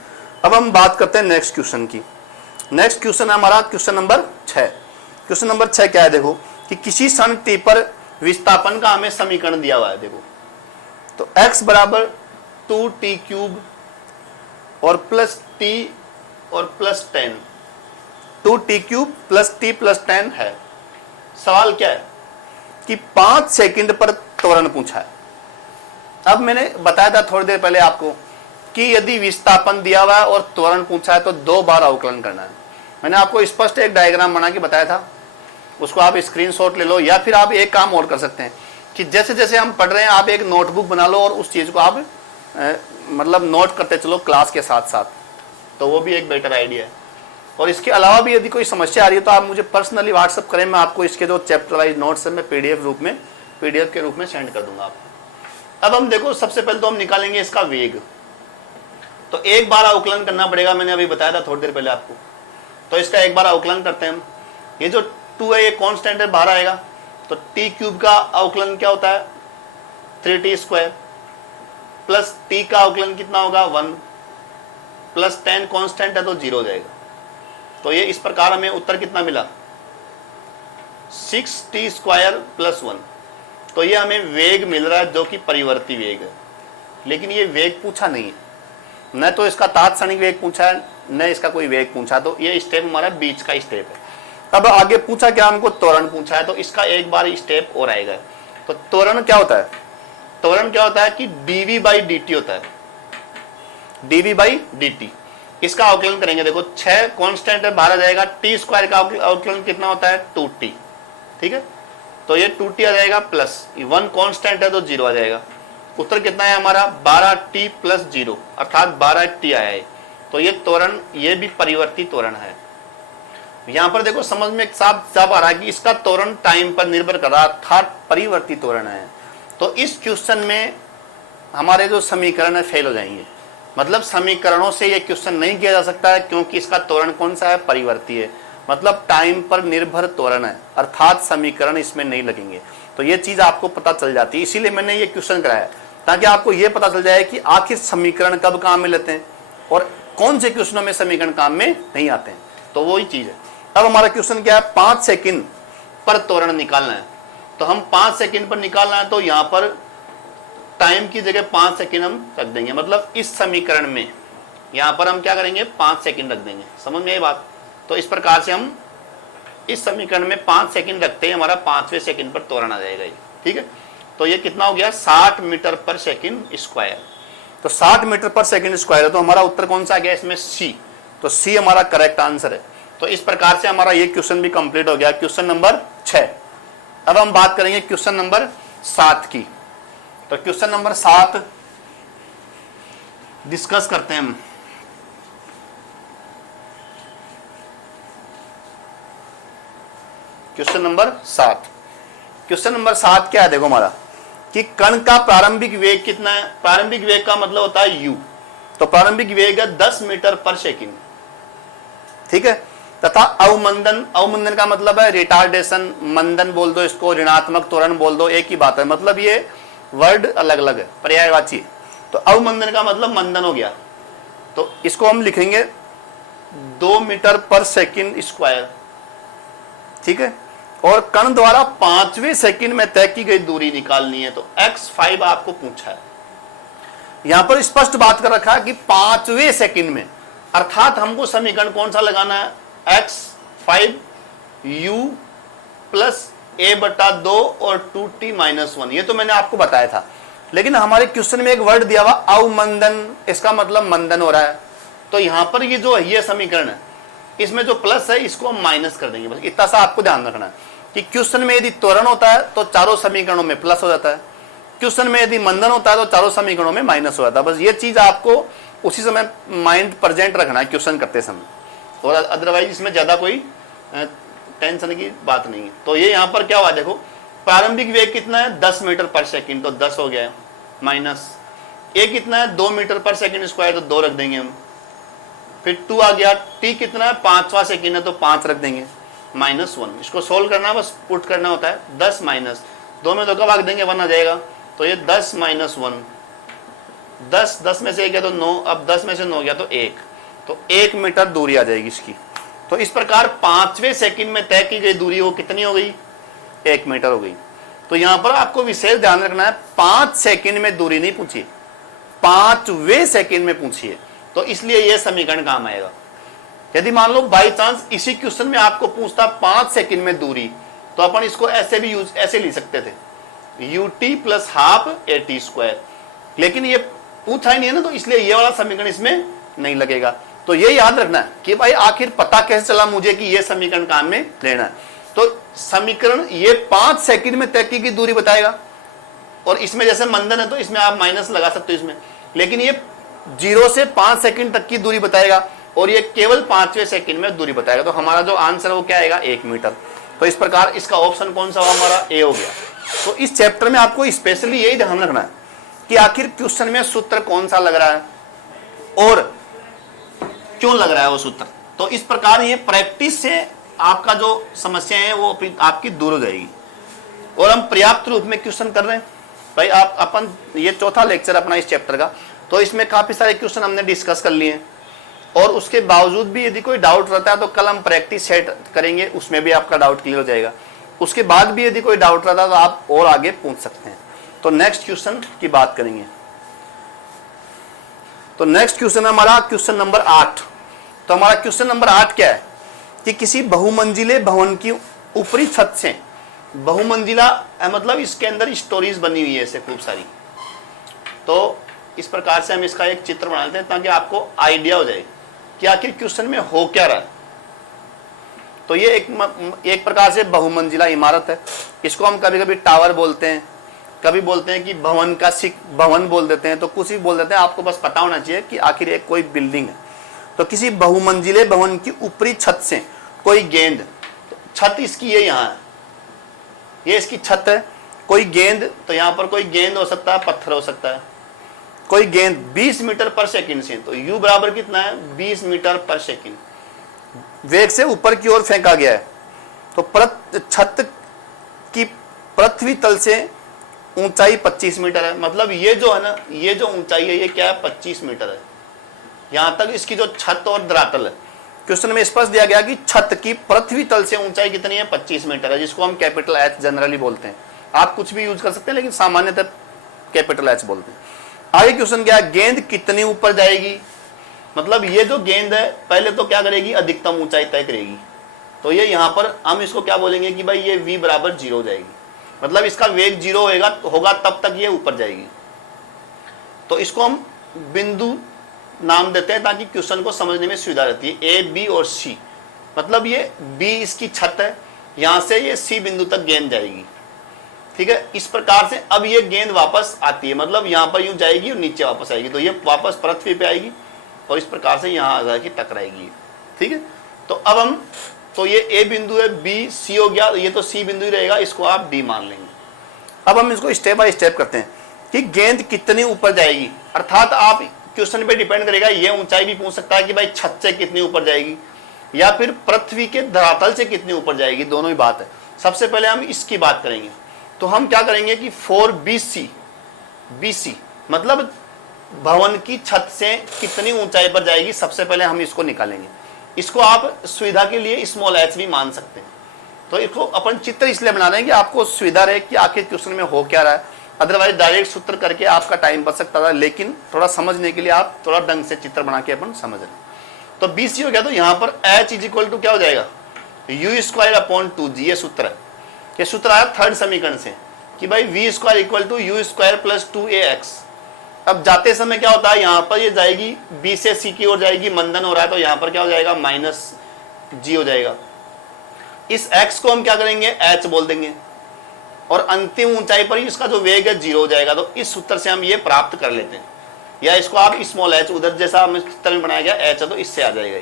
अब हम बात करते हैं नेक्स्ट क्वेश्चन की। नेक्स्ट क्वेश्चन है हमारा क्वेश्चन नंबर 6। क्वेश्चन नंबर 6 क्या है देखो कि किसी क्षण टी पर विस्थापन का हमें समीकरण दिया हुआ है। देखो तो x बराबर 2t³ और प्लस t और plus 10, 2t³ plus t plus 10 है। सवाल क्या है कि 5 सेकंड पर त्वरण पूछा है। अब मैंने बताया था थोड़ी देर पहले आपको कि यदि विस्थापन दिया हुआ है और त्वरण पूछा है तो 2 बार अवकलन करना है। मैंने आपको स्पष्ट एक डायग्राम बना के बताया था, उसको आप स्क्रीनशॉट ले लो, या फिर आप एक काम और कर सकते हैं कि जैसे जैसे हम पढ़ रहे हैं आप एक नोटबुक बना लो और उस चीज को आप मतलब नोट करते चलो क्लास के साथ साथ, तो वो भी एक बेटर आइडिया है। और इसके अलावा भी यदि कोई समस्या आ रही है तो आप मुझे पर्सनली व्हाट्सअप करें, मैं आपको इसके जो चैप्टर वाइज नोट्स है मैं पीडीएफ के रूप में सेंड कर दूंगा आपको। अब हम देखो सबसे पहले तो हम निकालेंगे इसका वेग, तो एक बार अवकलन करना पड़ेगा, मैंने अभी बताया था थोड़ी देर पहले आपको। तो इसका एक बार अवकलन करते हैं हम। ये जो 2 है ये कांस्टेंट है, बाहर आएगा, तो t³ का अवकलन क्या होता है 3t² प्लस t का अवकलन कितना होगा 1 प्लस 10 कांस्टेंट है तो 0 हो जाएगा। तो ये इस प्रकार हमें उत्तर कितना मिला 6t² प्लस 1। तो ये हमें वेग मिल रहा है जो कि परिवर्ती वेग है, लेकिन ये वेग पूछा नहीं है, न तो इसका तात्क्षणिक वेग पूछा है न इसका कोई वेग पूछा, तो ये स्टेप हमारा बीच का स्टेप है। अब आगे पूछा क्या हमको त्वरण पूछा है, तो इसका एक बार स्टेप और आएगा। तो त्वरण क्या होता है, त्वरण क्या होता है कि dv/dt होता है, dv/dt। इसका अवकलन करेंगे, देखो 6 कांस्टेंट है बाहर आ जाएगा, t² का अवकलन कितना होता है 2t, ठीक है, तो ये 2t आ जाएगा प्लस 1 कांस्टेंट है तो 0 आ जाएगा। उत्तर कितना है हमारा 12t प्लस 0 अर्थात 12t आया है। तो ये त्वरण ये भी परिवर्ती त्वरण है। यहां पर देखो समझ में साफ साफ आ रहा है कि इसका त्वरण टाइम पर निर्भर कर रहा है अर्थात परिवर्ती त्वरण है। तो इस क्वेश्चन में हमारे जो समीकरण है फेल हो जाएंगे, मतलब समीकरणों से ये क्वेश्चन नहीं किया जा सकता है क्योंकि इसका त्वरण कौन सा है परिवर्ती है, मतलब टाइम पर निर्भर त्वरण है अर्थात समीकरण इसमें नहीं लगेंगे। तो ये चीज आपको पता चल जाती है, इसीलिए मैंने ये क्वेश्चन कराया ताकि आपको ये पता चल जाए कि आखिर समीकरण कब काम में लेते हैं और कौन से क्वेश्चनों में समीकरण काम में नहीं आते हैं। तो वही चीज है। अब हमारा क्वेश्चन क्या है 5 सेकंड पर त्वरण निकालना है। तो हम 5 सेकंड पर निकालना है, तो यहां पर टाइम की जगह 5 सेकंड हम रख देंगे, मतलब इस समीकरण में यहां पर हम क्या करेंगे 5 सेकंड रख देंगे। समझ में ये बात। तो इस प्रकार से हम इस समीकरण में 5 सेकंड रखते हैं, हमारा 5वें सेकंड पर त्वरण आ जाएगा ये, ठीक है। तो ये कितना हो गया 60 मीटर पर सेकंड स्क्वायर। तो 60 मीटर पर सेकंड स्क्वायर है, तो हमारा उत्तर कौन सा आ गया इसमें सी। तो सी हमारा करेक्ट आंसर है। तो इस प्रकार से हमारा ये क्वेश्चन भी कंप्लीट हो गया, क्वेश्चन नंबर 6। अब हम बात करेंगे क्वेश्चन नंबर 7 की। तो क्वेश्चन नंबर 7 डिस्कस करते हैं हम। Question number 7। क्वेश्चन नंबर 7 क्या है देखो हमारा कि कण का प्रारंभिक वेग कितना है। प्रारंभिक वेग का मतलब होता है u। तो प्रारंभिक वेग है 10 मीटर पर सेकंड, ठीक है। तथा अवमंदन, अवमंदन का मतलब है रिटार्डेशन, मंदन बोल दो इसको, ऋणात्मक त्वरण बोल दो, एक ही बात है, मतलब ये वर्ड अलग अलग है, पर्यायवाची। तो अवमंदन का मतलब मंदन हो गया, तो इसको हम लिखेंगे 2 मीटर पर सेकंड स्क्वायर, ठीक है। और कण द्वारा 5वें सेकंड में तय की गई दूरी निकालनी है। तो x5 आपको पूछा है, यहां पर स्पष्ट बात कर रखा है कि 5वें सेकंड में, अर्थात हमको समीकरण कौन सा लगाना है x5 u प्लस a/2 और 2t-1। ये तो मैंने आपको बताया था, लेकिन हमारे क्वेश्चन में एक वर्ड दिया हुआ अवमंदन, इसका मतलब मंदन हो रहा है। तो यहां पर ये जो ये समीकरण है इसमें जो प्लस है इसको हम माइनस कर देंगे, बस इतना सा आपको ध्यान रखना है कि क्वेश्चन में यदि त्वरण होता है तो चारों समीकरणों में प्लस हो जाता है, क्वेश्चन में यदि मंदन होता है तो चारों समीकरणों में माइनस हो जाता है। बस ये चीज आपको उसी समय माइंड प्रेजेंट रखना है क्वेश्चन करते समय, और अदरवाइज इसमें ज्यादा कोई टेंशन की बात नहीं है। तो ये यहाँ पर क्या हुआ देखो, प्रारंभिक वेग कितना है 10 मीटर पर सेकंड, तो 10 हो गया, माइनस ए कितना है 2 मीटर पर सेकंड स्क्वायर, तो 2 रख देंगे हम। फिर 2 आ गया, टी कितना है 5वां सेकंड है तो 5 रख देंगे, -1। इसको सोल्व करना है, बस पुट करना होता है 10 माइनस 2 में 2 का भाग देंगे 1 आ जाएगा। तो ये 10 - 1, 10 में से 1 गया तो 9, अब 10 में से 9 गया तो 1, तो 1 मीटर दूरी आ जाएगी इसकी। तो इस प्रकार 5वें सेकंड में तय की गई दूरी वो कितनी हो गई, 1 मीटर हो गई। तो यहां पर आपको विशेष ध्यान रखना है, 5 सेकंड में दूरी नहीं पूछी, 5वें सेकंड में पूछी है, तो इसलिए यह समीकरण काम आएगा। यदि मान लो बाई चांस इसी क्वेश्चन में आपको पूछता 5 सेकंड में दूरी, तो अपन इसको ऐसे भी ऐसे लिख सकते थे, ut प्लस हाफ at², लेकिन ये पूछा ही नहीं है ना, तो इसलिए ये वाला समीकरण इसमें नहीं लगेगा। तो ये याद रखना है कि भाई आखिर पता कैसे चला मुझे कि ये समीकरण काम में लेना है। तो समीकरण ये 5 सेकंड में तय की दूरी बताएगा, और इसमें जैसे मंदन है तो इसमें आप माइनस लगा सकते हो इसमें, लेकिन ये 0 से 5 सेकंड तक की दूरी बताएगा, और ये केवल 5वें सेकंड में दूरी बताएगा। तो हमारा जो आंसर है वो क्या आएगा, 1 मीटर। तो इस प्रकार इसका ऑप्शन कौन सा हुआ, हमारा ए हो गया। तो इस चैप्टर में आपको स्पेशली यही ध्यान रखना है कि आखिर क्वेश्चन में सूत्र कौन सा लग रहा है और क्यों लग रहा है वो सूत्र। तो इस प्रकार ये प्रैक्टिस से आपका जो समस्या है वो आपकी दूर हो जाएगी। और हम पर्याप्त रूप में क्वेश्चन कर रहे हैं भाई। आप अपन ये चौथा लेक्चर अपना इस चैप्टर का, तो इसमें काफी सारे क्वेश्चन हमने डिस्कस कर लिए हैं, और उसके बावजूद भी यदि कोई डाउट रहता है तो कल हम प्रैक्टिस सेट करेंगे, उसमें भी आपका डाउट क्लियर हो जाएगा। उसके बाद भी यदि कोई डाउट रहता है तो आप और आगे पूछ सकते हैं। तो नेक्स्ट क्वेश्चन की बात करेंगे। तो नेक्स्ट क्वेश्चन है हमारा क्वेश्चन नंबर 8। तो हमारा क्वेश्चन नंबर 8 क्या है कि किसी बहुमंजिले भवन की ऊपरी छत से, बहुमंजिला मतलब इसके अंदर स्टोरीज बनी हुई है ऐसे खूब सारी। तो इस प्रकार से हम इसका एक चित्र बना लेते हैं ताकि आपको आइडिया हो जाए कि आखिर क्वेश्चन में हो क्या रहा है। तो ये एक प्रकार से बहुमंजिला इमारत है। इसको हम कभी कभी टावर बोलते हैं, कभी बोलते हैं कि भवन का भवन बोल देते हैं, तो कुछ भी बोल देते हैं। आपको बस पता होना चाहिए कि आखिर एक कोई बिल्डिंग है। तो किसी बहुमंजिले भवन की ऊपरी छत से कोई गेंद, तो छत इसकी ये यहाँ है, ये इसकी छत है, कोई गेंद, तो यहाँ पर कोई गेंद हो सकता है, पत्थर हो सकता है, कोई गेंद 20 मीटर पर सेकंड से, तो u बराबर कितना है, 20 मीटर पर सेकंड वेग से ऊपर की ओर फेंका गया है। तो छत की पृथ्वी तल से ऊंचाई 25 मीटर है। मतलब ये जो है ना, ये जो ऊंचाई है ये क्या है, 25 मीटर है। यहां तक इसकी जो छत और धरातल है, क्वेश्चन में स्पष्ट दिया गया कि छत की पृथ्वी तल से ऊंचाई कितनी है, 25 मीटर है, जिसको हम कैपिटल एच जनरली बोलते हैं। आप कुछ भी यूज कर सकते हैं, लेकिन सामान्यतः कैपिटल एच बोलते हैं। आगे क्वेश्चन क्या है, गेंद कितनी ऊपर जाएगी। मतलब ये जो गेंद है पहले तो क्या करेगी, अधिकतम ऊंचाई तय करेगी। तो ये यहाँ पर हम इसको क्या बोलेंगे कि भाई ये v बराबर 0 हो जाएगी। मतलब इसका वेग 0 होगा तब तक ये ऊपर जाएगी। तो इसको हम बिंदु नाम देते हैं ताकि क्वेश्चन को समझने में सुविधा रहती है। ए, बी और सी, मतलब ये बी इसकी छत है, यहां से ये सी बिंदु तक गेंद जाएगी। ठीक है, इस प्रकार से अब ये गेंद वापस आती है, मतलब यहाँ पर यूं जाएगी और नीचे वापस आएगी, तो ये वापस पृथ्वी पे आएगी और इस प्रकार से यहाँ आ जाएगी, टकराएगी। ठीक है, तो अब हम, तो ये ए बिंदु है, बी सी हो गया, ये तो सी बिंदु ही रहेगा, इसको आप डी मान लेंगे। अब हम इसको स्टेप बाय स्टेप करते हैं कि गेंद कितनी ऊपर जाएगी। अर्थात आप क्वेश्चन पे डिपेंड करेगा, ये ऊंचाई भी पूछ सकता है कि भाई छत से कितनी ऊपर जाएगी या फिर पृथ्वी के धरातल से कितनी ऊपर जाएगी, दोनों ही बात है। सबसे पहले हम इसकी बात करेंगे। तो हम क्या करेंगे कि 4BC, BC मतलब भवन की छत से कितनी ऊंचाई पर जाएगी, सबसे पहले हम इसको निकालेंगे। इसको आप सुविधा के लिए स्मॉल h भी मान सकते हैं। तो इसको अपन चित्र इसलिए बना रहे हैं कि आपको सुविधा रहे कि आखिर क्वेश्चन में हो क्या रहा है। अदरवाइज डायरेक्ट सूत्र करके आपका टाइम बच सकता था, लेकिन थोड़ा समझने के लिए आप थोड़ा ढंग से चित्र बना के अपन समझ रहे हैं। तो BC हो गया, तो यहाँ पर h इक्वल टू क्या हो जाएगा, u²/2g, ये सूत्र है। ये सूत्र आया थर्ड समीकरण से कि भाई v² equal to u² plus 2ax। अब जाते समय क्या होता है, यहाँ पर ये जाएगी b से c की ओर जाएगी, मंदन हो रहा है, तो यहाँ पर क्या हो जाएगा, -g हो जाएगा। इस x को हम क्या करेंगे, h बोल देंगे, और अंतिम ऊंचाई पर इसका जो वेग है 0 हो जाएगा। तो इस सूत्र से हम ये प्राप्त कर लेते हैं, या इसको आप स्मॉल h, उधर जैसा हम चित्र में बनाया गया h है तो इससे आ जाएगा।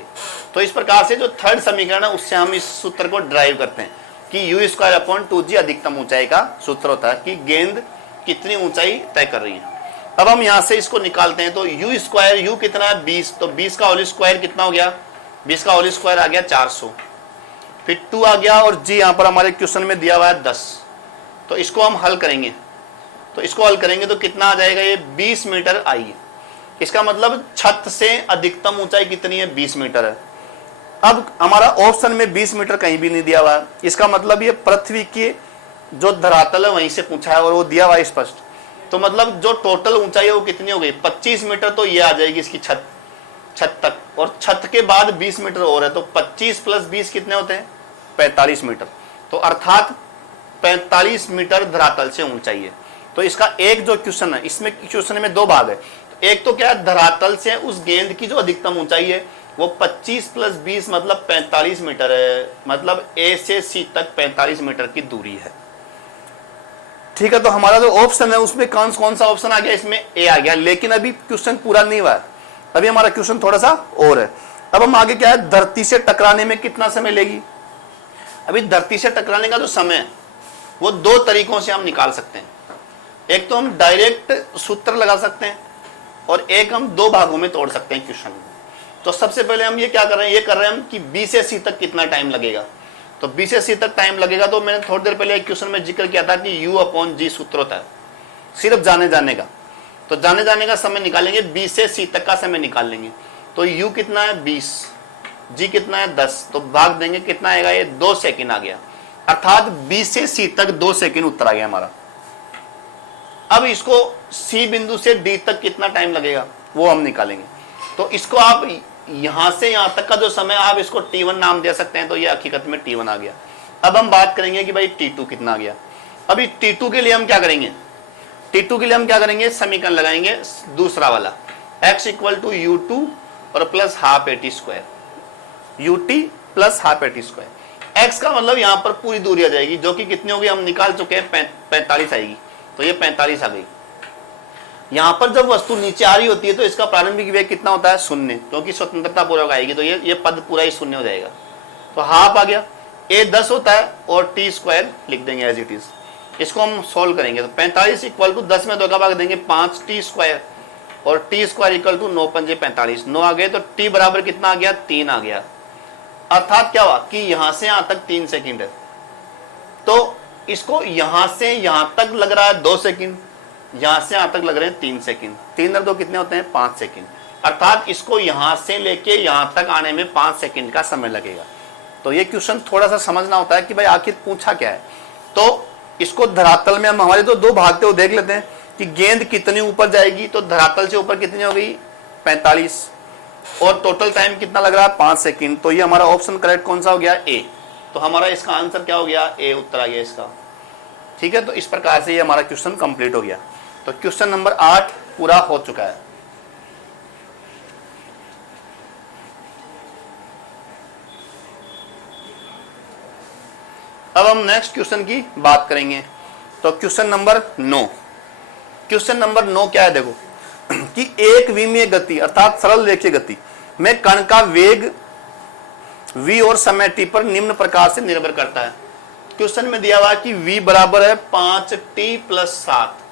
तो इस प्रकार से जो थर्ड समीकरण है उससे हम इस सूत्र को ड्राइव करते हैं कि u²/2g अधिकतम ऊंचाई का सूत्र होता है कि गेंद कितनी ऊंचाई तय कर रही है। अब हम यहाँ से इसको निकालते हैं। तो u² u कितना है, 20, तो 20 का होल स्क्वायर कितना हो गया, 20 का होल स्क्वायर आ गया 400, फिर 2 आ गया, और g यहाँ पर हमारे क्वेश्चन में दिया हुआ है 10। तो इसको हम हल करेंगे, तो इसको हल करेंगे तो कितना आ जाएगा, ये 20 मीटर आई। इसका मतलब छत से अधिकतम ऊंचाई कितनी है, 20 मीटर है। अब हमारा ऑप्शन में 20 मीटर कहीं भी नहीं दिया हुआ है, इसका मतलब ये पृथ्वी की जो धरातल है वहीं से पूछा है और वो दिया हुआ है स्पष्ट। तो मतलब जो टोटल ऊंचाई है वो कितनी हो गई 25 मीटर, तो ये आ जाएगी इसकी छत तक, और छत के बाद 20 मीटर और है, तो 25 + 20 कितने होते हैं 45 मीटर। तो अर्थात 45 मीटर धरातल से ऊंचाई है। तो इसका एक जो क्वेश्चन है, इसमें क्वेश्चन में दो भाग है। एक तो क्या है, धरातल से उस गेंद की जो अधिकतम ऊंचाई है वो 25 + 20 मतलब 45 मीटर है, मतलब ए से सी तक 45 मीटर की दूरी है। ठीक है, तो हमारा जो ऑप्शन है उसमें कौन सा ऑप्शन आ गया, इसमें ए आ गया। लेकिन अभी क्वेश्चन पूरा नहीं हुआ है, अभी हमारा क्वेश्चन थोड़ा सा और है। अब हम आगे क्या है, धरती से टकराने में कितना समय लेगी। अभी धरती से टकराने का जो समय है वो दो तरीकों से हम निकाल सकते हैं। एक तो हम डायरेक्ट सूत्र लगा सकते हैं और एक हम दो भागों में तोड़ सकते हैं क्वेश्चन को। तो सबसे पहले हम ये क्या कर रहे हैं, ये कर रहे हैं हम कि बी से सी तक कितना टाइम लगेगा। तो बी से सी तक टाइम लगेगा, तो मैंने थोड़ी देर पहले एक क्वेश्चन में जिक्र किया था कि U/G सूत्र होता है सिर्फ जाने का। तो जाने का समय निकालेंगे, बी से सी तक का समय निकाल लेंगे। तो U कितना है 20, G कितना है 10, तो भाग देंगे कितना आएगा, ये 2 सेकंड आ गया। अर्थात बी से सी तक 2 सेकंड उत्तर आ गया हमारा। अब इसको सी बिंदु से डी तक कितना टाइम लगेगा वो हम निकालेंगे। तो इसको आप यहां से यहां तक का जो समय आप इसको T1 नाम दे सकते हैं, तो ये हकीकत में T1 आ गया। अब हम बात करेंगे कि भाई T2 कितना आ गया। अभी T2 के लिए हम क्या करेंगे, समीकरण लगाएंगे दूसरा वाला, x = U2 और plus half AT², UT plus half AT²। x का मतलब यहां पर पूरी दूरी आ जाएगी, जो कि कितनी होगी हम निकाल चुके हैं 45 आएगी, तो ये 45 आ गई। यहां पर जब वस्तु नीचे आ रही होती है तो इसका प्रारंभिक वेग कितना होता है 0, क्योंकि स्वतंत्रता पूर्वक आएगी, तो ये पद पूरा ही 0 हो जाएगा। तो हाफ आ गया, a 10 होता है और T² लिख देंगे एज इट इज। इसको हम सोल्व करेंगे, तो 45 = 10 में 2 का भाग देंगे 5T² और T² = 9 × 5 = 45, 9 आ गए, तो T बराबर कितना आ गया 3 आ गया। अर्थात क्या हुआ कि यहां से यहां तक 3 सेकंड है, तो इसको यहां से यहां तक लग रहा है 2 सेकंड, यहां से यहां तक लग रहे हैं 3 सेकंड, 3 और 2 कितने होते हैं 5 सेकंड। अर्थात इसको यहां से लेके यहां तक आने में 5 सेकंड का समय लगेगा। तो ये क्वेश्चन थोड़ा सा समझना होता है कि भाई आखिर पूछा क्या है। तो इसको धरातल में हम हमारे तो दो भाग थे वो देख लेते हैं कि गेंद कितनी ऊपर जाएगी। तो धरातल से ऊपर कितनी हो गई 45, और टोटल टाइम कितना लग रहा है 5 सेकंड। तो ये हमारा ऑप्शन करेक्ट कौन सा हो गया, ए। तो हमारा इसका आंसर क्या हो गया, ए उत्तर आ गया इसका। ठीक है, तो इस प्रकार से ये हमारा क्वेश्चन कंप्लीट हो गया। तो क्वेश्चन नंबर 8 पूरा हो चुका है। अब हम नेक्स्ट क्वेश्चन की बात करेंगे। तो क्वेश्चन नंबर 9 क्या है, देखो कि एक विमीय गति अर्थात सरल रेखीय गति में कण का वेग v और समय t पर निम्न प्रकार से निर्भर करता है। क्वेश्चन में दिया हुआ है कि v बराबर है 5t + 7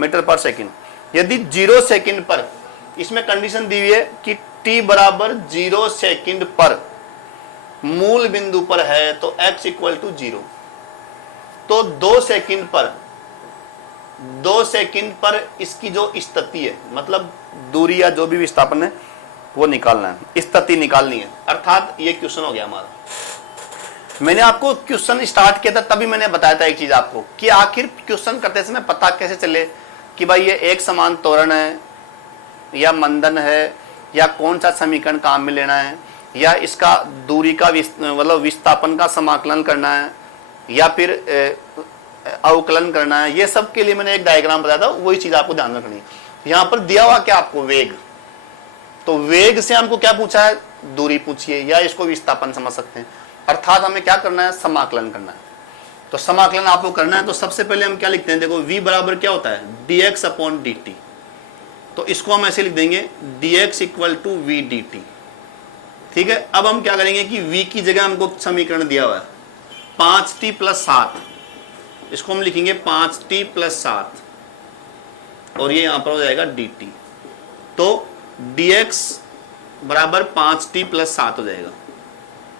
मीटर पर सेकंड। यदि 0 सेकंड पर, इसमें कंडीशन दी हुई है कि t बराबर 0 सेकंड पर मूल बिंदु पर है तो x = 0। तो 2 सेकंड पर इसकी जो स्थिति है, मतलब दूरी या जो भी विस्थापन है वो निकालना है, स्थिति निकालनी है। अर्थात ये क्वेश्चन हो गया हमारा। मैंने आपको क्वेश्चन स्टार्ट किया था तभी मैंने बताया था एक चीज आपको कि आखिर क्वेश्चन करते समय पता कैसे चले कि भाई ये एक समान त्वरण है या मंदन है, या कौन सा समीकरण काम में लेना है, या इसका दूरी का मतलब विस्थापन का समाकलन करना है, या फिर अवकलन करना है। ये सब के लिए मैंने एक डायग्राम बताया था, वही चीज आपको ध्यान रखनी है। यहाँ पर दिया हुआ क्या आपको, वेग। तो वेग से हमको क्या पूछा है, दूरी पूछिए, या इसको विस्थापन समझ सकते हैं। अर्थात हमें क्या करना है, समाकलन करना है। तो समाकलन आपको करना है, तो सबसे पहले हम क्या लिखते हैं, देखो v बराबर क्या होता है dx/dt। तो इसको हम ऐसे लिख देंगे dx = v dt। ठीक है, अब हम क्या करेंगे कि v की जगह हमको समीकरण दिया हुआ है 5t + 7, इसको हम लिखेंगे 5t + 7 और ये यहां पर हो जाएगा dt। तो dx बराबर 5t + 7 हो जाएगा।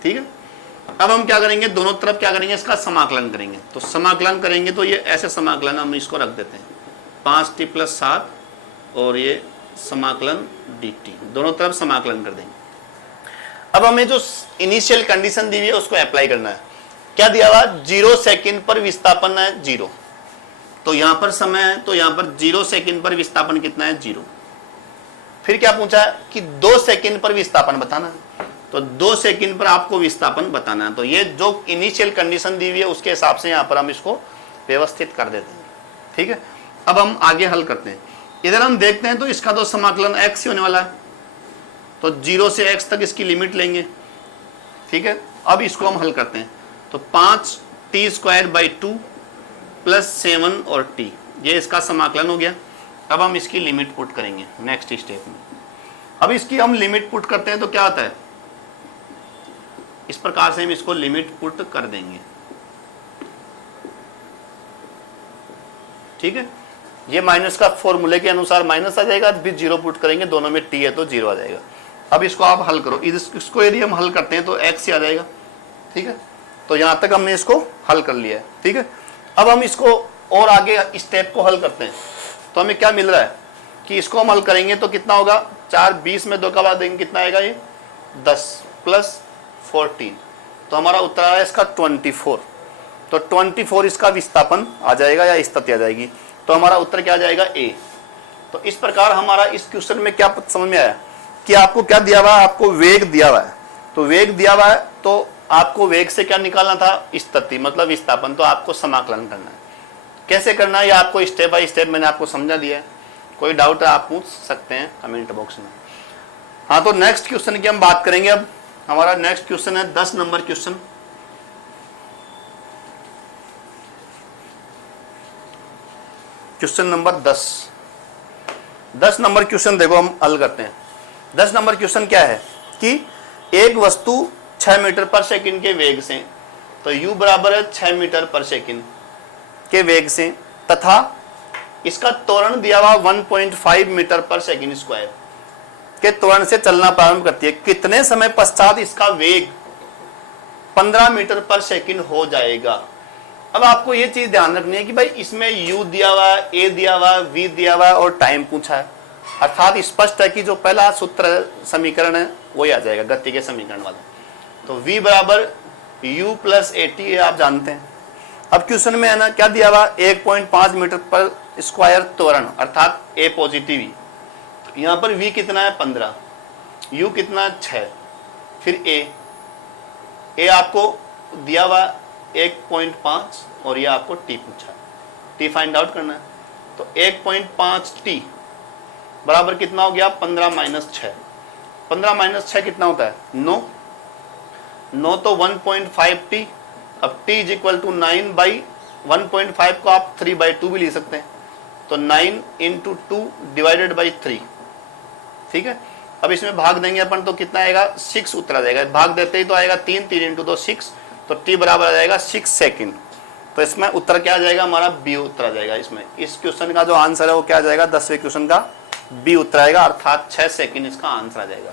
ठीक है, अब हम क्या करेंगे, दोनों तरफ क्या करेंगे, इसका समाकलन करेंगे। तो समाकलन करेंगे तो ये ऐसे समाकलन हम इसको रख देते हैं 5t + 7 और ये समाकलन dt, दोनों तरफ समाकलन कर देंगे। अब हमें जो इनिशियल कंडीशन दी हुई है उसको अप्लाई करना है। क्या दिया हुआ? 0 सेकंड पर विस्थापन है 0, तो यहां पर समय है, तो यहां पर 0 सेकंड पर विस्थापन कितना है? 0। फिर क्या पूछा है कि 2 सेकंड पर विस्थापन बताना है, तो 2 सेकंड पर आपको विस्थापन बताना है। तो ये जो इनिशियल कंडीशन दी हुई है उसके हिसाब से यहां पर हम इसको व्यवस्थित कर देते हैं। ठीक है, अब हम आगे हल करते हैं। इधर हम देखते हैं तो इसका तो समाकलन x ही होने वाला है, तो 0 से x तक इसकी लिमिट लेंगे। ठीक है, अब इसको हम हल करते हैं, तो 5t² 2 + 7 और t, ये इसका समाकलन हो गया। अब हम इसकी लिमिट पुट करेंगे नेक्स्ट स्टेप में। अब इसकी हम लिमिट पुट करते हैं तो क्या होता है, इस प्रकार से हम इसको लिमिट पुट कर देंगे। ठीक है, ये माइनस का फॉर्मूले के अनुसार माइनस आ जाएगा, फिर 0 पुट करेंगे, दोनों में t है तो 0 आ जाएगा। अब इसको आप हल करो, इसको यदि हम हल करते हैं तो x ही आ जाएगा। ठीक है, तो यहां तक हमने इसको हल कर लिया है। ठीक है, अब हम इसको और आगे स्टेप को हल करते हैं, तो हमें क्या मिल रहा है कि इसको हम हल करेंगे तो कितना होगा, 4 20 में 2 का बाद देंगे कितना आएगा, ये 10 + 14, तो हमारा उत्तर आया इसका 24। तो 24 इसका विस्थापन आ जाएगा या स्थिति आ जाएगी, तो हमारा उत्तर क्या आ जाएगा, A। तो इस प्रकार हमारा इस क्वेश्चन में क्या समझ में आया कि आपको क्या दिया हुआ है, आपको वेग दिया हुआ है, तो वेग दिया हुआ है तो आपको वेग से क्या निकालना था, स्थिति मतलब विस्थापन, तो आपको समाकलन करना है। कैसे करना है ये आपको स्टेप बाय स्टेप मैंने आपको समझा दिया है। कोई डाउट है आप पूछ सकते हैं कमेंट बॉक्स में। हाँ, तो नेक्स्ट क्वेश्चन की हम बात करेंगे। अब हमारा नेक्स्ट क्वेश्चन है 10 number question. Question number 10 number question देखो हम हल करते हैं। 10 नंबर क्वेश्चन क्या है कि एक वस्तु 6 मीटर पर सेकंड के वेग से, तो u बराबर है 6 मीटर पर सेकंड के वेग से, तथा इसका त्वरण दिया हुआ 1.5 मीटर पर सेकंड स्क्वायर के त्वरण से चलना प्रारंभ करती है। कितने समय पश्चात इसका वेग 15 मीटर पर सेकंड हो जाएगा। अब आपको ये चीज ध्यान रखनी है कि भाई इसमें u दिया हुआ, a दिया हुआ, v दिया हुआ और टाइम पूछा है, अर्थात स्पष्ट है कि जो पहला सूत्र समीकरण है वही आ जाएगा, गति के समीकरण वाला। तो v बराबर u + at है, आप जानते हैं। अब क्वेश्चन में है ना क्या दिया हुआ, 1.5 मीटर पर स्क्वायर त्वरण, अर्थात a पॉजिटिव, यहाँ पर v कितना है 15, u कितना 6, फिर a आपको दिया हुआ 1.5 और ये आपको t पूछा है, t फाइंड आउट करना है। तो 1.5 t बराबर कितना हो गया, 15 - 6, 15 - 6 कितना होता है, 9 तो 1.5 t। अब t = 9/1.5 को आप 3/2 भी लिख सकते हैं, तो 9 × 2 / 3। ठीक है, अब इसमें भाग देंगे अपन तो कितना आएगा, 6 उत्तर आ जाएगा। भाग देते ही तो आएगा 3 × 2 6, तो t बराबर आ जाएगा 6 सेकंड। तो इसमें उत्तर क्या आ जाएगा, हमारा बी उत्तर आ जाएगा। इसमें इस क्वेश्चन का जो आंसर है वो क्या आ जाएगा, 10वें क्वेश्चन का बी उत्तर आएगा, अर्थात 6 सेकंड इसका आंसर आ जाएगा।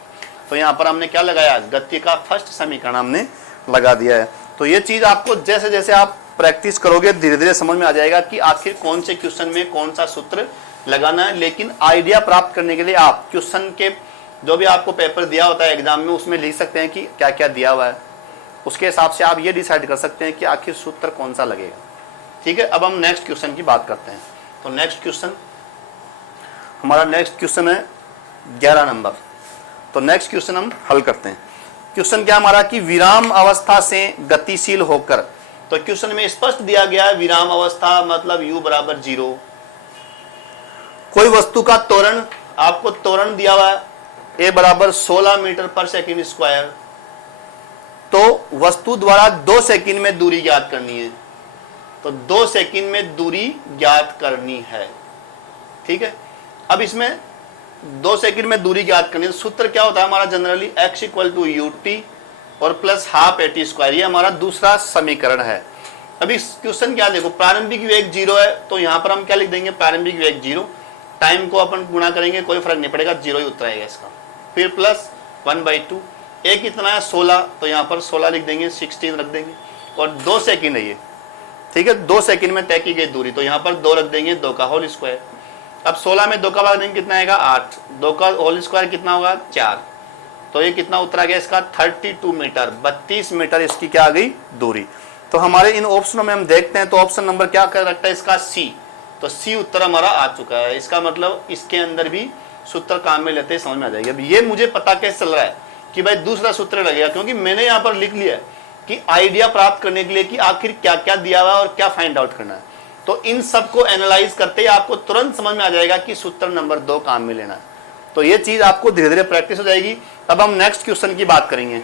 तो यहाँ पर हमने क्या लगाया, गति का फर्स्ट समीकरण हमने लगा दिया है। तो ये चीज आपको जैसे जैसे आप प्रैक्टिस करोगे धीरे धीरे समझ में आ जाएगा कि आखिर कौन से क्वेश्चन में कौन सा सूत्र लगाना है। लेकिन आइडिया प्राप्त करने के लिए आप क्वेश्चन के जो भी आपको पेपर दिया होता है एग्जाम में, उसमें लिख सकते हैं कि क्या क्या दिया हुआ है, उसके हिसाब से आप ये डिसाइड कर सकते हैं कि आखिर सूत्र कौन सा लगेगा। ठीक है, अब हम नेक्स्ट क्वेश्चन की बात करते हैं। तो नेक्स्ट क्वेश्चन हमारा है 11 नंबर। तो नेक्स्ट क्वेश्चन हम हल करते हैं। क्वेश्चन क्या हमारा कि विराम अवस्था से गतिशील होकर, तो क्वेश्चन में स्पष्ट दिया गया है विराम अवस्था मतलब u = 0। कोई वस्तु का त्वरण, आपको त्वरण दिया हुआ है a = 16 मीटर पर सेकंड स्क्वायर, तो वस्तु द्वारा 2 सेकंड में दूरी ज्ञात करनी है। तो 2 सेकंड में दूरी ज्ञात करनी है। ठीक है, अब इसमें 2 सेकंड में दूरी ज्ञात करनी है। सूत्र क्या होता है हमारा जनरली, x = ut और +12 at², ये हमारा दूसरा समीकरण है। अभी क्वेश्चन क्या देखो, प्रारंभिक वेग 0 है, तो यहाँ पर हम क्या लिख देंगे, प्रारंभिक वेग 0, टाइम को अपन गुणा करेंगे कोई फर्क नहीं पड़ेगा, 0 ही उत्तर आएगा इसका। फिर +1/2, a कितना है 16, तो यहाँ पर 16 लिख देंगे, 16 रख देंगे, और 2 सेकंड है ये। ठीक है, 2 सेकंड में तय की गई दूरी, तो यहाँ पर 2 रख देंगे, 2 का होल स्क्वायर। अब 16 में 2 का भाग देंगे कितना आएगा 8, 2 का होल स्क्वायर कितना होगा 4, तो ये कितना उत्तर आ गया इसका 32 मीटर, 32 मीटर इसकी क्या आ गई दूरी। तो हमारे इन ऑप्शनों में हम देखते हैं तो ऑप्शन नंबर क्या करेक्ट है इसका सी। तो सी उत्तर हमारा आ चुका है। इसका मतलब इसके अंदर भी सूत्र काम में लेते समझ में आ जाएगी। अब ये मुझे पता कैसे चल रहा है कि भाई दूसरा सूत्र लगेगा, क्योंकि मैंने यहाँ पर लिख लिया है कि आइडिया प्राप्त करने के लिए कि आखिर क्या क्या दिया हुआ है और क्या फाइंड आउट करना है। तो इन सबको एनालाइज करते ही आपको तुरंत समझ में आ जाएगा कि सूत्र नंबर 2 काम में लेना है। तो ये चीज आपको धीरे धीरे प्रैक्टिस हो जाएगी। अब हम नेक्स्ट क्वेश्चन की बात करेंगे।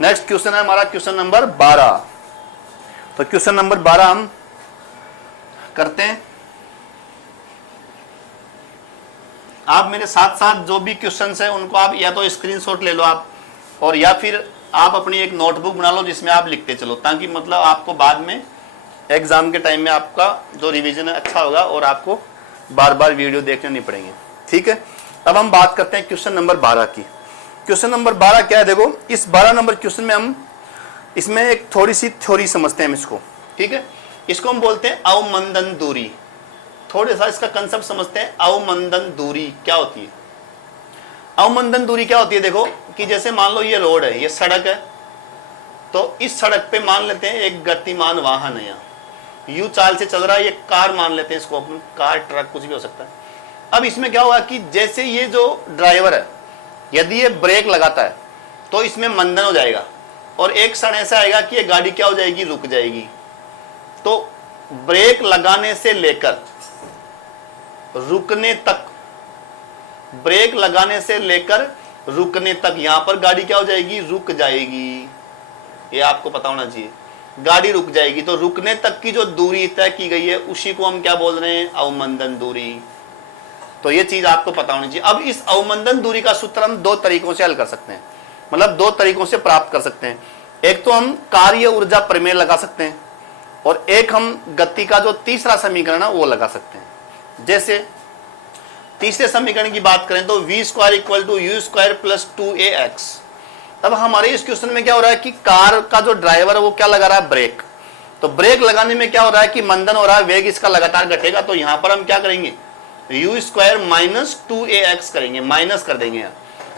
नेक्स्ट क्वेश्चन है हमारा क्वेश्चन नंबर 12। तो क्वेश्चन नंबर 12 हम करते हैं। आप मेरे साथ साथ जो भी क्वेश्चंस हैं उनको आप या तो स्क्रीनशॉट ले लो आप, और या फिर आप अपनी एक नोटबुक बना लो जिसमें आप लिखते चलो, ताकि मतलब आपको बाद में एग्जाम के टाइम में आपका जो रिवीजन है अच्छा होगा और आपको बार बार वीडियो देखने नहीं पड़ेंगे। ठीक है, अब हम बात करते हैं क्वेश्चन नंबर 12 की। क्वेश्चन नंबर 12 क्या है, देखो इस 12 नंबर क्वेश्चन में हम इसमें एक थोड़ी सी थ्योरी समझते हैं इसको। ठीक है, इसको हम बोलते हैं अवमंदन दूरी। थोड़ा सा इसका कंसेप्ट समझते हैं। अवमंदन दूरी क्या होती है? अवमंदन दूरी क्या होती है, देखो कि जैसे मान लो ये रोड है, ये सड़क है, तो इस सड़क पे मान लेते हैं एक गतिमान वाहन है, यहाँ यू चाल से चल रहा है, ये कार मान लेते हैं इसको अपन, कार ट्रक कुछ भी हो सकता है। अब इसमें क्या होगा कि जैसे ये जो ड्राइवर है यदि ये ब्रेक लगाता है तो इसमें मंदन हो जाएगा, और एक क्षण ऐसा आएगा कि ये गाड़ी क्या हो जाएगी, रुक जाएगी। तो ब्रेक लगाने से लेकर रुकने तक, ब्रेक लगाने से लेकर रुकने तक यहां पर गाड़ी क्या हो जाएगी, रुक जाएगी। ये आपको पता होना चाहिए, गाड़ी रुक जाएगी। तो रुकने तक की जो दूरी तय की गई है उसी को हम क्या बोल रहे हैं, अवमंदन दूरी। तो ये चीज आपको पता होनी चाहिए। अब इस अवमंदन दूरी का सूत्र हम 2 तरीकों से हल कर सकते हैं, मतलब 2 तरीकों से प्राप्त कर सकते हैं। एक तो हम कार्य ऊर्जा प्रमेय लगा सकते हैं, और एक हम गति का जो तीसरा समीकरण है वो लगा सकते हैं। जैसे तीसरे समीकरण की बात करें तो v² = u² + 2ax। तब हमारे इस क्वेश्चन में क्या हो रहा है कि कार का जो ड्राइवर है वो क्या लगा रहा है, ब्रेक। तो ब्रेक लगाने में क्या हो रहा है कि मंदन हो रहा है, वेग इसका लगातार घटेगा। तो यहां पर हम क्या करेंगे, u² - 2ax करेंगे, माइनस कर देंगे यहाँ।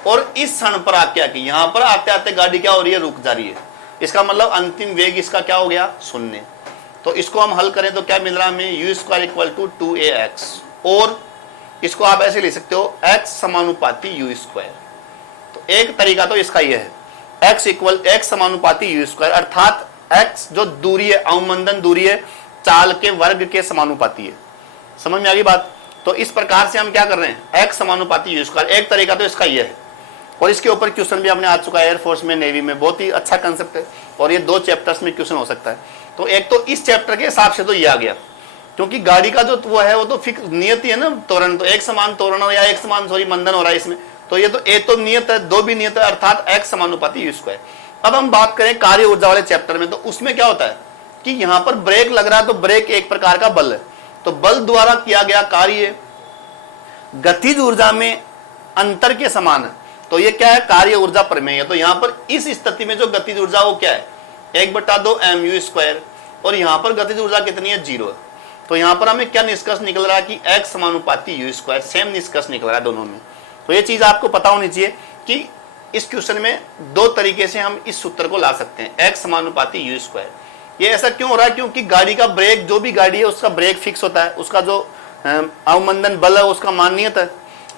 और इस क्षण पर आके यहां पर आते आते गाड़ी क्या हो रही है, रुक जा रही है। इसका मतलब अंतिम वेग इसका क्या हो गया, 0। तो इसको हम हल करें तो क्या मिल रहा है हमें, u² = 2ax। और इसको आप ऐसे ले सकते हो, x समानुपाती u²। तो एक तरीका तो इसका यह है, x समानुपाती u², अर्थात x जो दूरी है, अवमंदन दूरी है, चाल के वर्ग के समानुपाती है। समझ में आ गई बात? तो इस प्रकार से हम क्या कर रहे हैं, x समानुपाती u²। एक तरीका तो इसका यह है, और इसके ऊपर क्वेश्चन भी हमने आ चुका है एयरफोर्स में, नेवी में। बहुत ही अच्छा कंसेप्ट है, और ये 2 चैप्टर्स में क्वेश्चन हो सकता है। तो एक तो इस चैप्टर के हिसाब से तो ये आ गया, क्योंकि गाड़ी का जो वो है वो तो फिक्स नियत ही है ना, त्वरण। तो एक समान त्वरण या एक समान मंदन हो रहा है इसमें। तो ये तो एक तो नियत है, 2 भी नियत है, अर्थात x समानुपाती u²। अब हम बात करें कार्य ऊर्जा वाले चैप्टर में, तो उसमें क्या होता है कि यहाँ पर ब्रेक लग रहा है, तो ब्रेक एक प्रकार का बल है। तो बल द्वारा किया गया कार्य गतिज ऊर्जा में अंतर के समान है। तो ये क्या है, कार्य ऊर्जा प्रमेय है। तो यहाँ पर इस स्थिति में जो गतिज ऊर्जा वो क्या है, 1/2 mu², और यहाँ पर गतिज ऊर्जा कितनी है, 0 है। तो यहाँ पर हमें क्या निष्कर्ष निकल रहा है कि x समानुपाती u², सेम निष्कर्ष निकल रहा है दोनों में। तो ये चीज आपको पता होनी चाहिए कि इस क्वेश्चन में 2 तरीके से हम इस सूत्र को ला सकते हैं, x समानुपाती u²। ये ऐसा क्यों हो रहा है, क्योंकि गाड़ी का ब्रेक, जो भी गाड़ी है उसका ब्रेक फिक्स होता है, उसका जो अवमंदन बल है उसका मान नियत है,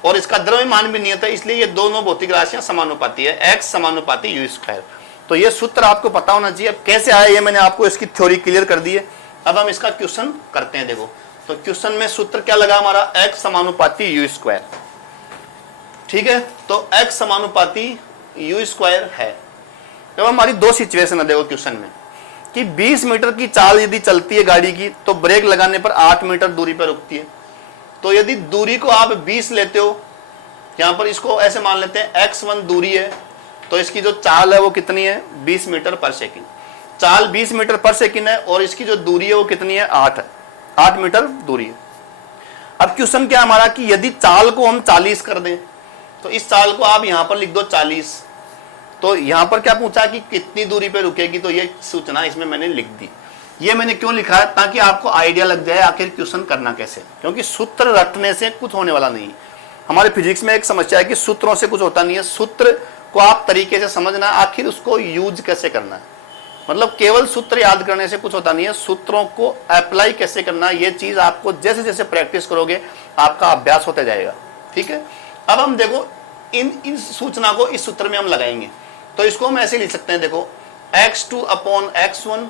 और इसका द्रव्यमान भी नियत है। इसलिए ये दोनों भौतिक राशियां समानुपाती है, x समानुपाती u²। तो ये सूत्र आपको पता होना चाहिए। अब कैसे आया ये मैंने आपको इसकी थ्योरी क्लियर कर दी है। अब हम इसका क्वेश्चन करते हैं। देखो, तो क्वेश्चन में सूत्र क्या लगा हमारा, x समानुपाती u²। ठीक है, तो x समानुपाती u² है। अब हमारी 2 सिचुएशन है देखो क्वेश्चन में, कि 20 मीटर की चाल यदि चलती है गाड़ी की, तो ब्रेक लगाने पर 8 मीटर दूरी पर रुकती है। तो यदि दूरी को आप 20 लेते हो, यहां पर इसको ऐसे मान लेते हैं x1 दूरी है, तो इसकी जो चाल है वो कितनी है, 20 मीटर पर सेकंड। चाल 20 मीटर पर सेकंड है, और इसकी जो दूरी है वो कितनी है, 8 है, 8 मीटर दूरी है। अब क्वेश्चन क्या हमारा कि यदि चाल को हम 40 कर दें, तो इस चाल को आप यहां पर लिख दो 40। तो यहां पर क्या पूछा कि कितनी दूरी पे रुकेगी, तो ये सूचना इसमें मैंने लिख दी। ये मैंने क्यों लिखा है, ताकि आपको आइडिया लग जाए आखिर क्वेश्चन करना कैसे, क्योंकि सूत्र रटने से कुछ होने वाला नहीं। हमारे फिजिक्स में एक समस्या है कि सूत्रों से कुछ होता नहीं है, सूत्र को आप तरीके से समझना, आखिर उसको यूज कैसे करना है। मतलब केवल सूत्र याद करने से कुछ होता नहीं है, सूत्रों को अप्लाई कैसे करना है, ये चीज आपको जैसे जैसे प्रैक्टिस करोगे आपका अभ्यास होता जाएगा। ठीक है, अब हम देखो इन सूचना को इस सूत्र में हम लगाएंगे, तो इसको हम ऐसे लिख सकते हैं, देखो x2 अपॉन x1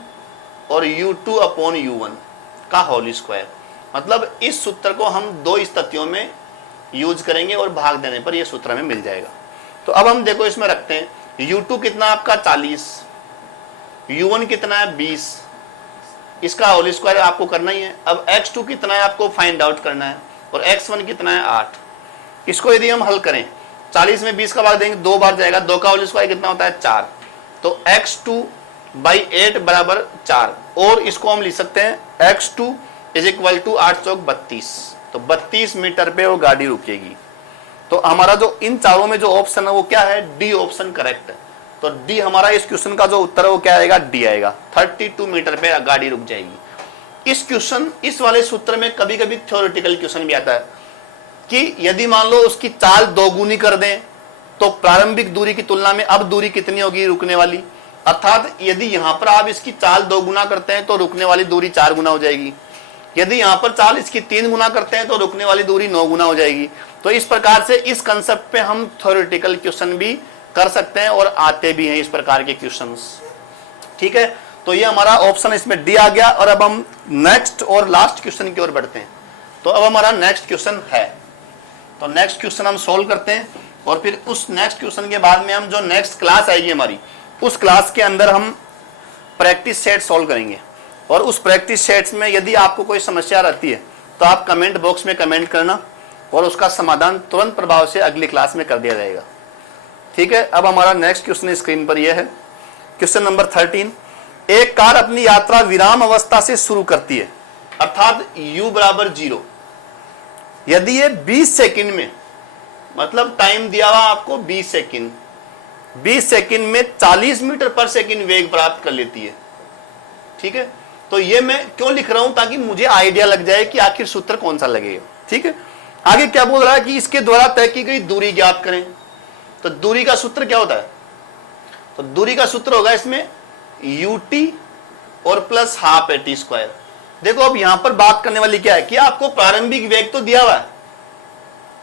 और u2 अपॉन u1 का होल स्क्वायर। मतलब इस सूत्र को हम दो स्थितियों में यूज करेंगे और भाग देने पर यह सूत्र में मिल जाएगा। तो अब हम देखो इसमें रखते हैं u2 कितना आपका 40, u1 कितना है 20, इसका होल स्क्वायर आपको करना ही है। अब x2 कितना है आपको फाइंड आउट करना है और x1 कितना है 8। इसको यदि हम हल करें 40 में 20 का भाग देंगे 2 बार जाएगा, 2 का होल स्क्वायर कितना होता है 4, तो x2 बाई 8 बराबर 4। और इसको हम लिख सकते हैं x2 इज इक्वल टू 8 चौक 32, तो 32 मीटर पे वो गाड़ी रुकेगी। तो हमारा जो इन चारों में जो ऑप्शन है वो क्या है, डी ऑप्शन करेक्ट है। तो डी हमारा इस क्वेश्चन का जो उत्तर है वो क्या आएगा, डी आएगा, 32 मीटर पे गाड़ी रुक जाएगी। इस क्वेश्चन इस वाले सूत्र में कभी कभी थ्योरेटिकल क्वेश्चन भी आता है कि यदि मान लो उसकी चाल दोगुनी कर दें तो प्रारंभिक दूरी की तुलना में अब दूरी कितनी होगी रुकने वाली, अर्थात यदि यहां पर आप इसकी चाल 2 गुना करते हैं तो रुकने वाली दूरी 4 गुना हो जाएगी, यदि यहां पर चाल इसकी 3 गुना करते हैं तो रुकने वाली दूरी 9 गुना हो जाएगी। तो इस प्रकार से इस कंसेप्ट पे हम थ्योरेटिकल क्वेश्चन भी कर सकते हैं और आते भी हैं इस प्रकार के क्वेश्चंस। ठीक है, तो ये हमारा ऑप्शन इसमें डी आ गया। और अब हम नेक्स्ट और लास्ट क्वेश्चन की ओर बढ़ते हैं। तो अब हमारा नेक्स्ट क्वेश्चन है, तो नेक्स्ट क्वेश्चन हम सोल्व करते हैं और फिर उस नेक्स्ट क्वेश्चन के बाद में हम जो नेक्स्ट क्लास आएगी हमारी उस क्लास के अंदर हम प्रैक्टिस सेट सोल्व करेंगे। और उस प्रैक्टिस सेट्स में यदि आपको कोई समस्या रहती है तो आप कमेंट बॉक्स में कमेंट करना और उसका समाधान तुरंत प्रभाव से अगली क्लास में कर दिया जाएगा। ठीक है, अब हमारा नेक्स्ट क्वेश्चन स्क्रीन पर यह है, क्वेश्चन नंबर 13। एक कार अपनी यात्रा विराम अवस्था से शुरू करती है, अर्थात u बराबर 0, यदि ये 20 सेकंड में, मतलब टाइम दिया हुआ आपको 20 सेकंड, 20 सेकंड में 40 मीटर पर सेकंड वेग प्राप्त कर लेती है। ठीक है, तो ये मैं क्यों लिख रहा हूं, ताकि मुझे आइडिया लग जाए कि आखिर सूत्र कौन सा लगेगा। ठीक है, आगे क्या बोल रहा है कि इसके द्वारा तय की गई दूरी ज्ञात करें। तो दूरी का सूत्र क्या होता है, तो दूरी का सूत्र होगा इसमें ut और प्लस हाफ at स्क्वायर। देखो अब यहां पर बात करने वाली क्या है कि आपको प्रारंभिक वेग तो दिया हुआ है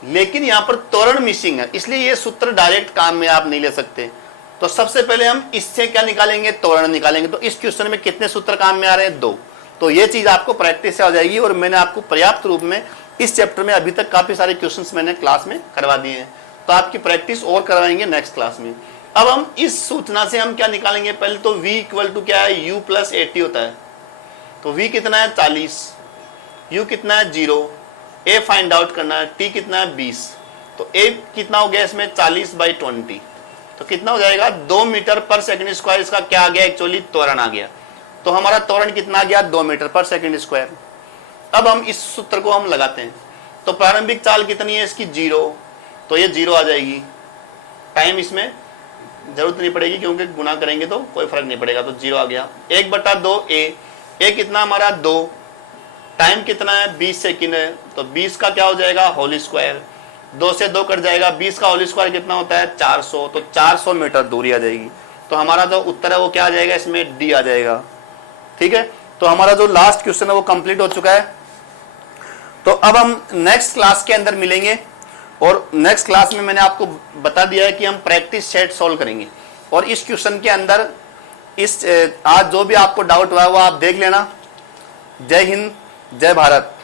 लेकिन यहां पर त्वरण मिसिंग है, इसलिए ये सूत्र डायरेक्ट काम में आप नहीं ले सकते। तो सबसे पहले हम इससे क्या निकालेंगे, त्वरण निकालेंगे। तो इस क्वेश्चन में कितने सूत्र काम में आ रहे हैं, 2। तो ये चीज आपको प्रैक्टिस से हो जाएगी और मैंने आपको पर्याप्त रूप में इस चैप्टर में अभी तक काफी सारे क्वेश्चंस मैंने क्लास में करवा दिए हैं, तो आपकी प्रैक्टिस और करवाएंगे नेक्स्ट क्लास में। अब हम इस सूचना से हम क्या निकालेंगे, पहले तो v इक्वल टू क्या है, u प्लस 80 होता है। तो v कितना है 40, u कितना है 0, a फाइंड आउट करना है, t कितना है 20, तो a कितना हो गया इसमें 40/20, तो कितना हो जाएगा 2 मीटर पर सेकंड स्क्वायर। इसका क्या आ गया, एक्चुअली त्वरण आ गया। तो हमारा त्वरण कितना आ गया, 2 मीटर पर सेकंड स्क्वायर। अब हम इस सूत्र को हम लगाते हैं, तो प्रारंभिक चाल कितनी है इसकी 0, तो ये 0 आ जाएगी। टाइम इसमें जरूरत नहीं पड़ेगी क्योंकि गुना करेंगे तो कोई फर्क नहीं पड़ेगा, तो 0 आ गया। 1/2 a कितना हमारा 2, टाइम कितना है 20 सेकंड है, तो 20 का क्या हो जाएगा होल स्क्वायर, 2 से 2 कट जाएगा, 20 का होल स्क्वायर कितना होता है 400, तो 400 मीटर दूरी आ जाएगी। तो हमारा जो उत्तर है वो क्या आ जाएगा, इसमें डी आ जाएगा। ठीक है, तो हमारा जो लास्ट क्वेश्चन है वो कंप्लीट हो चुका है। तो अब हम नेक्स्ट क्लास के अंदर मिलेंगे और नेक्स्ट क्लास में मैंने आपको बता दिया है कि हम प्रैक्टिस सेट सॉल्व करेंगे। और इस क्वेश्चन के अंदर इस आज जो भी आपको डाउट हुआ है वो आप देख लेना। जय हिंद, जय भारत।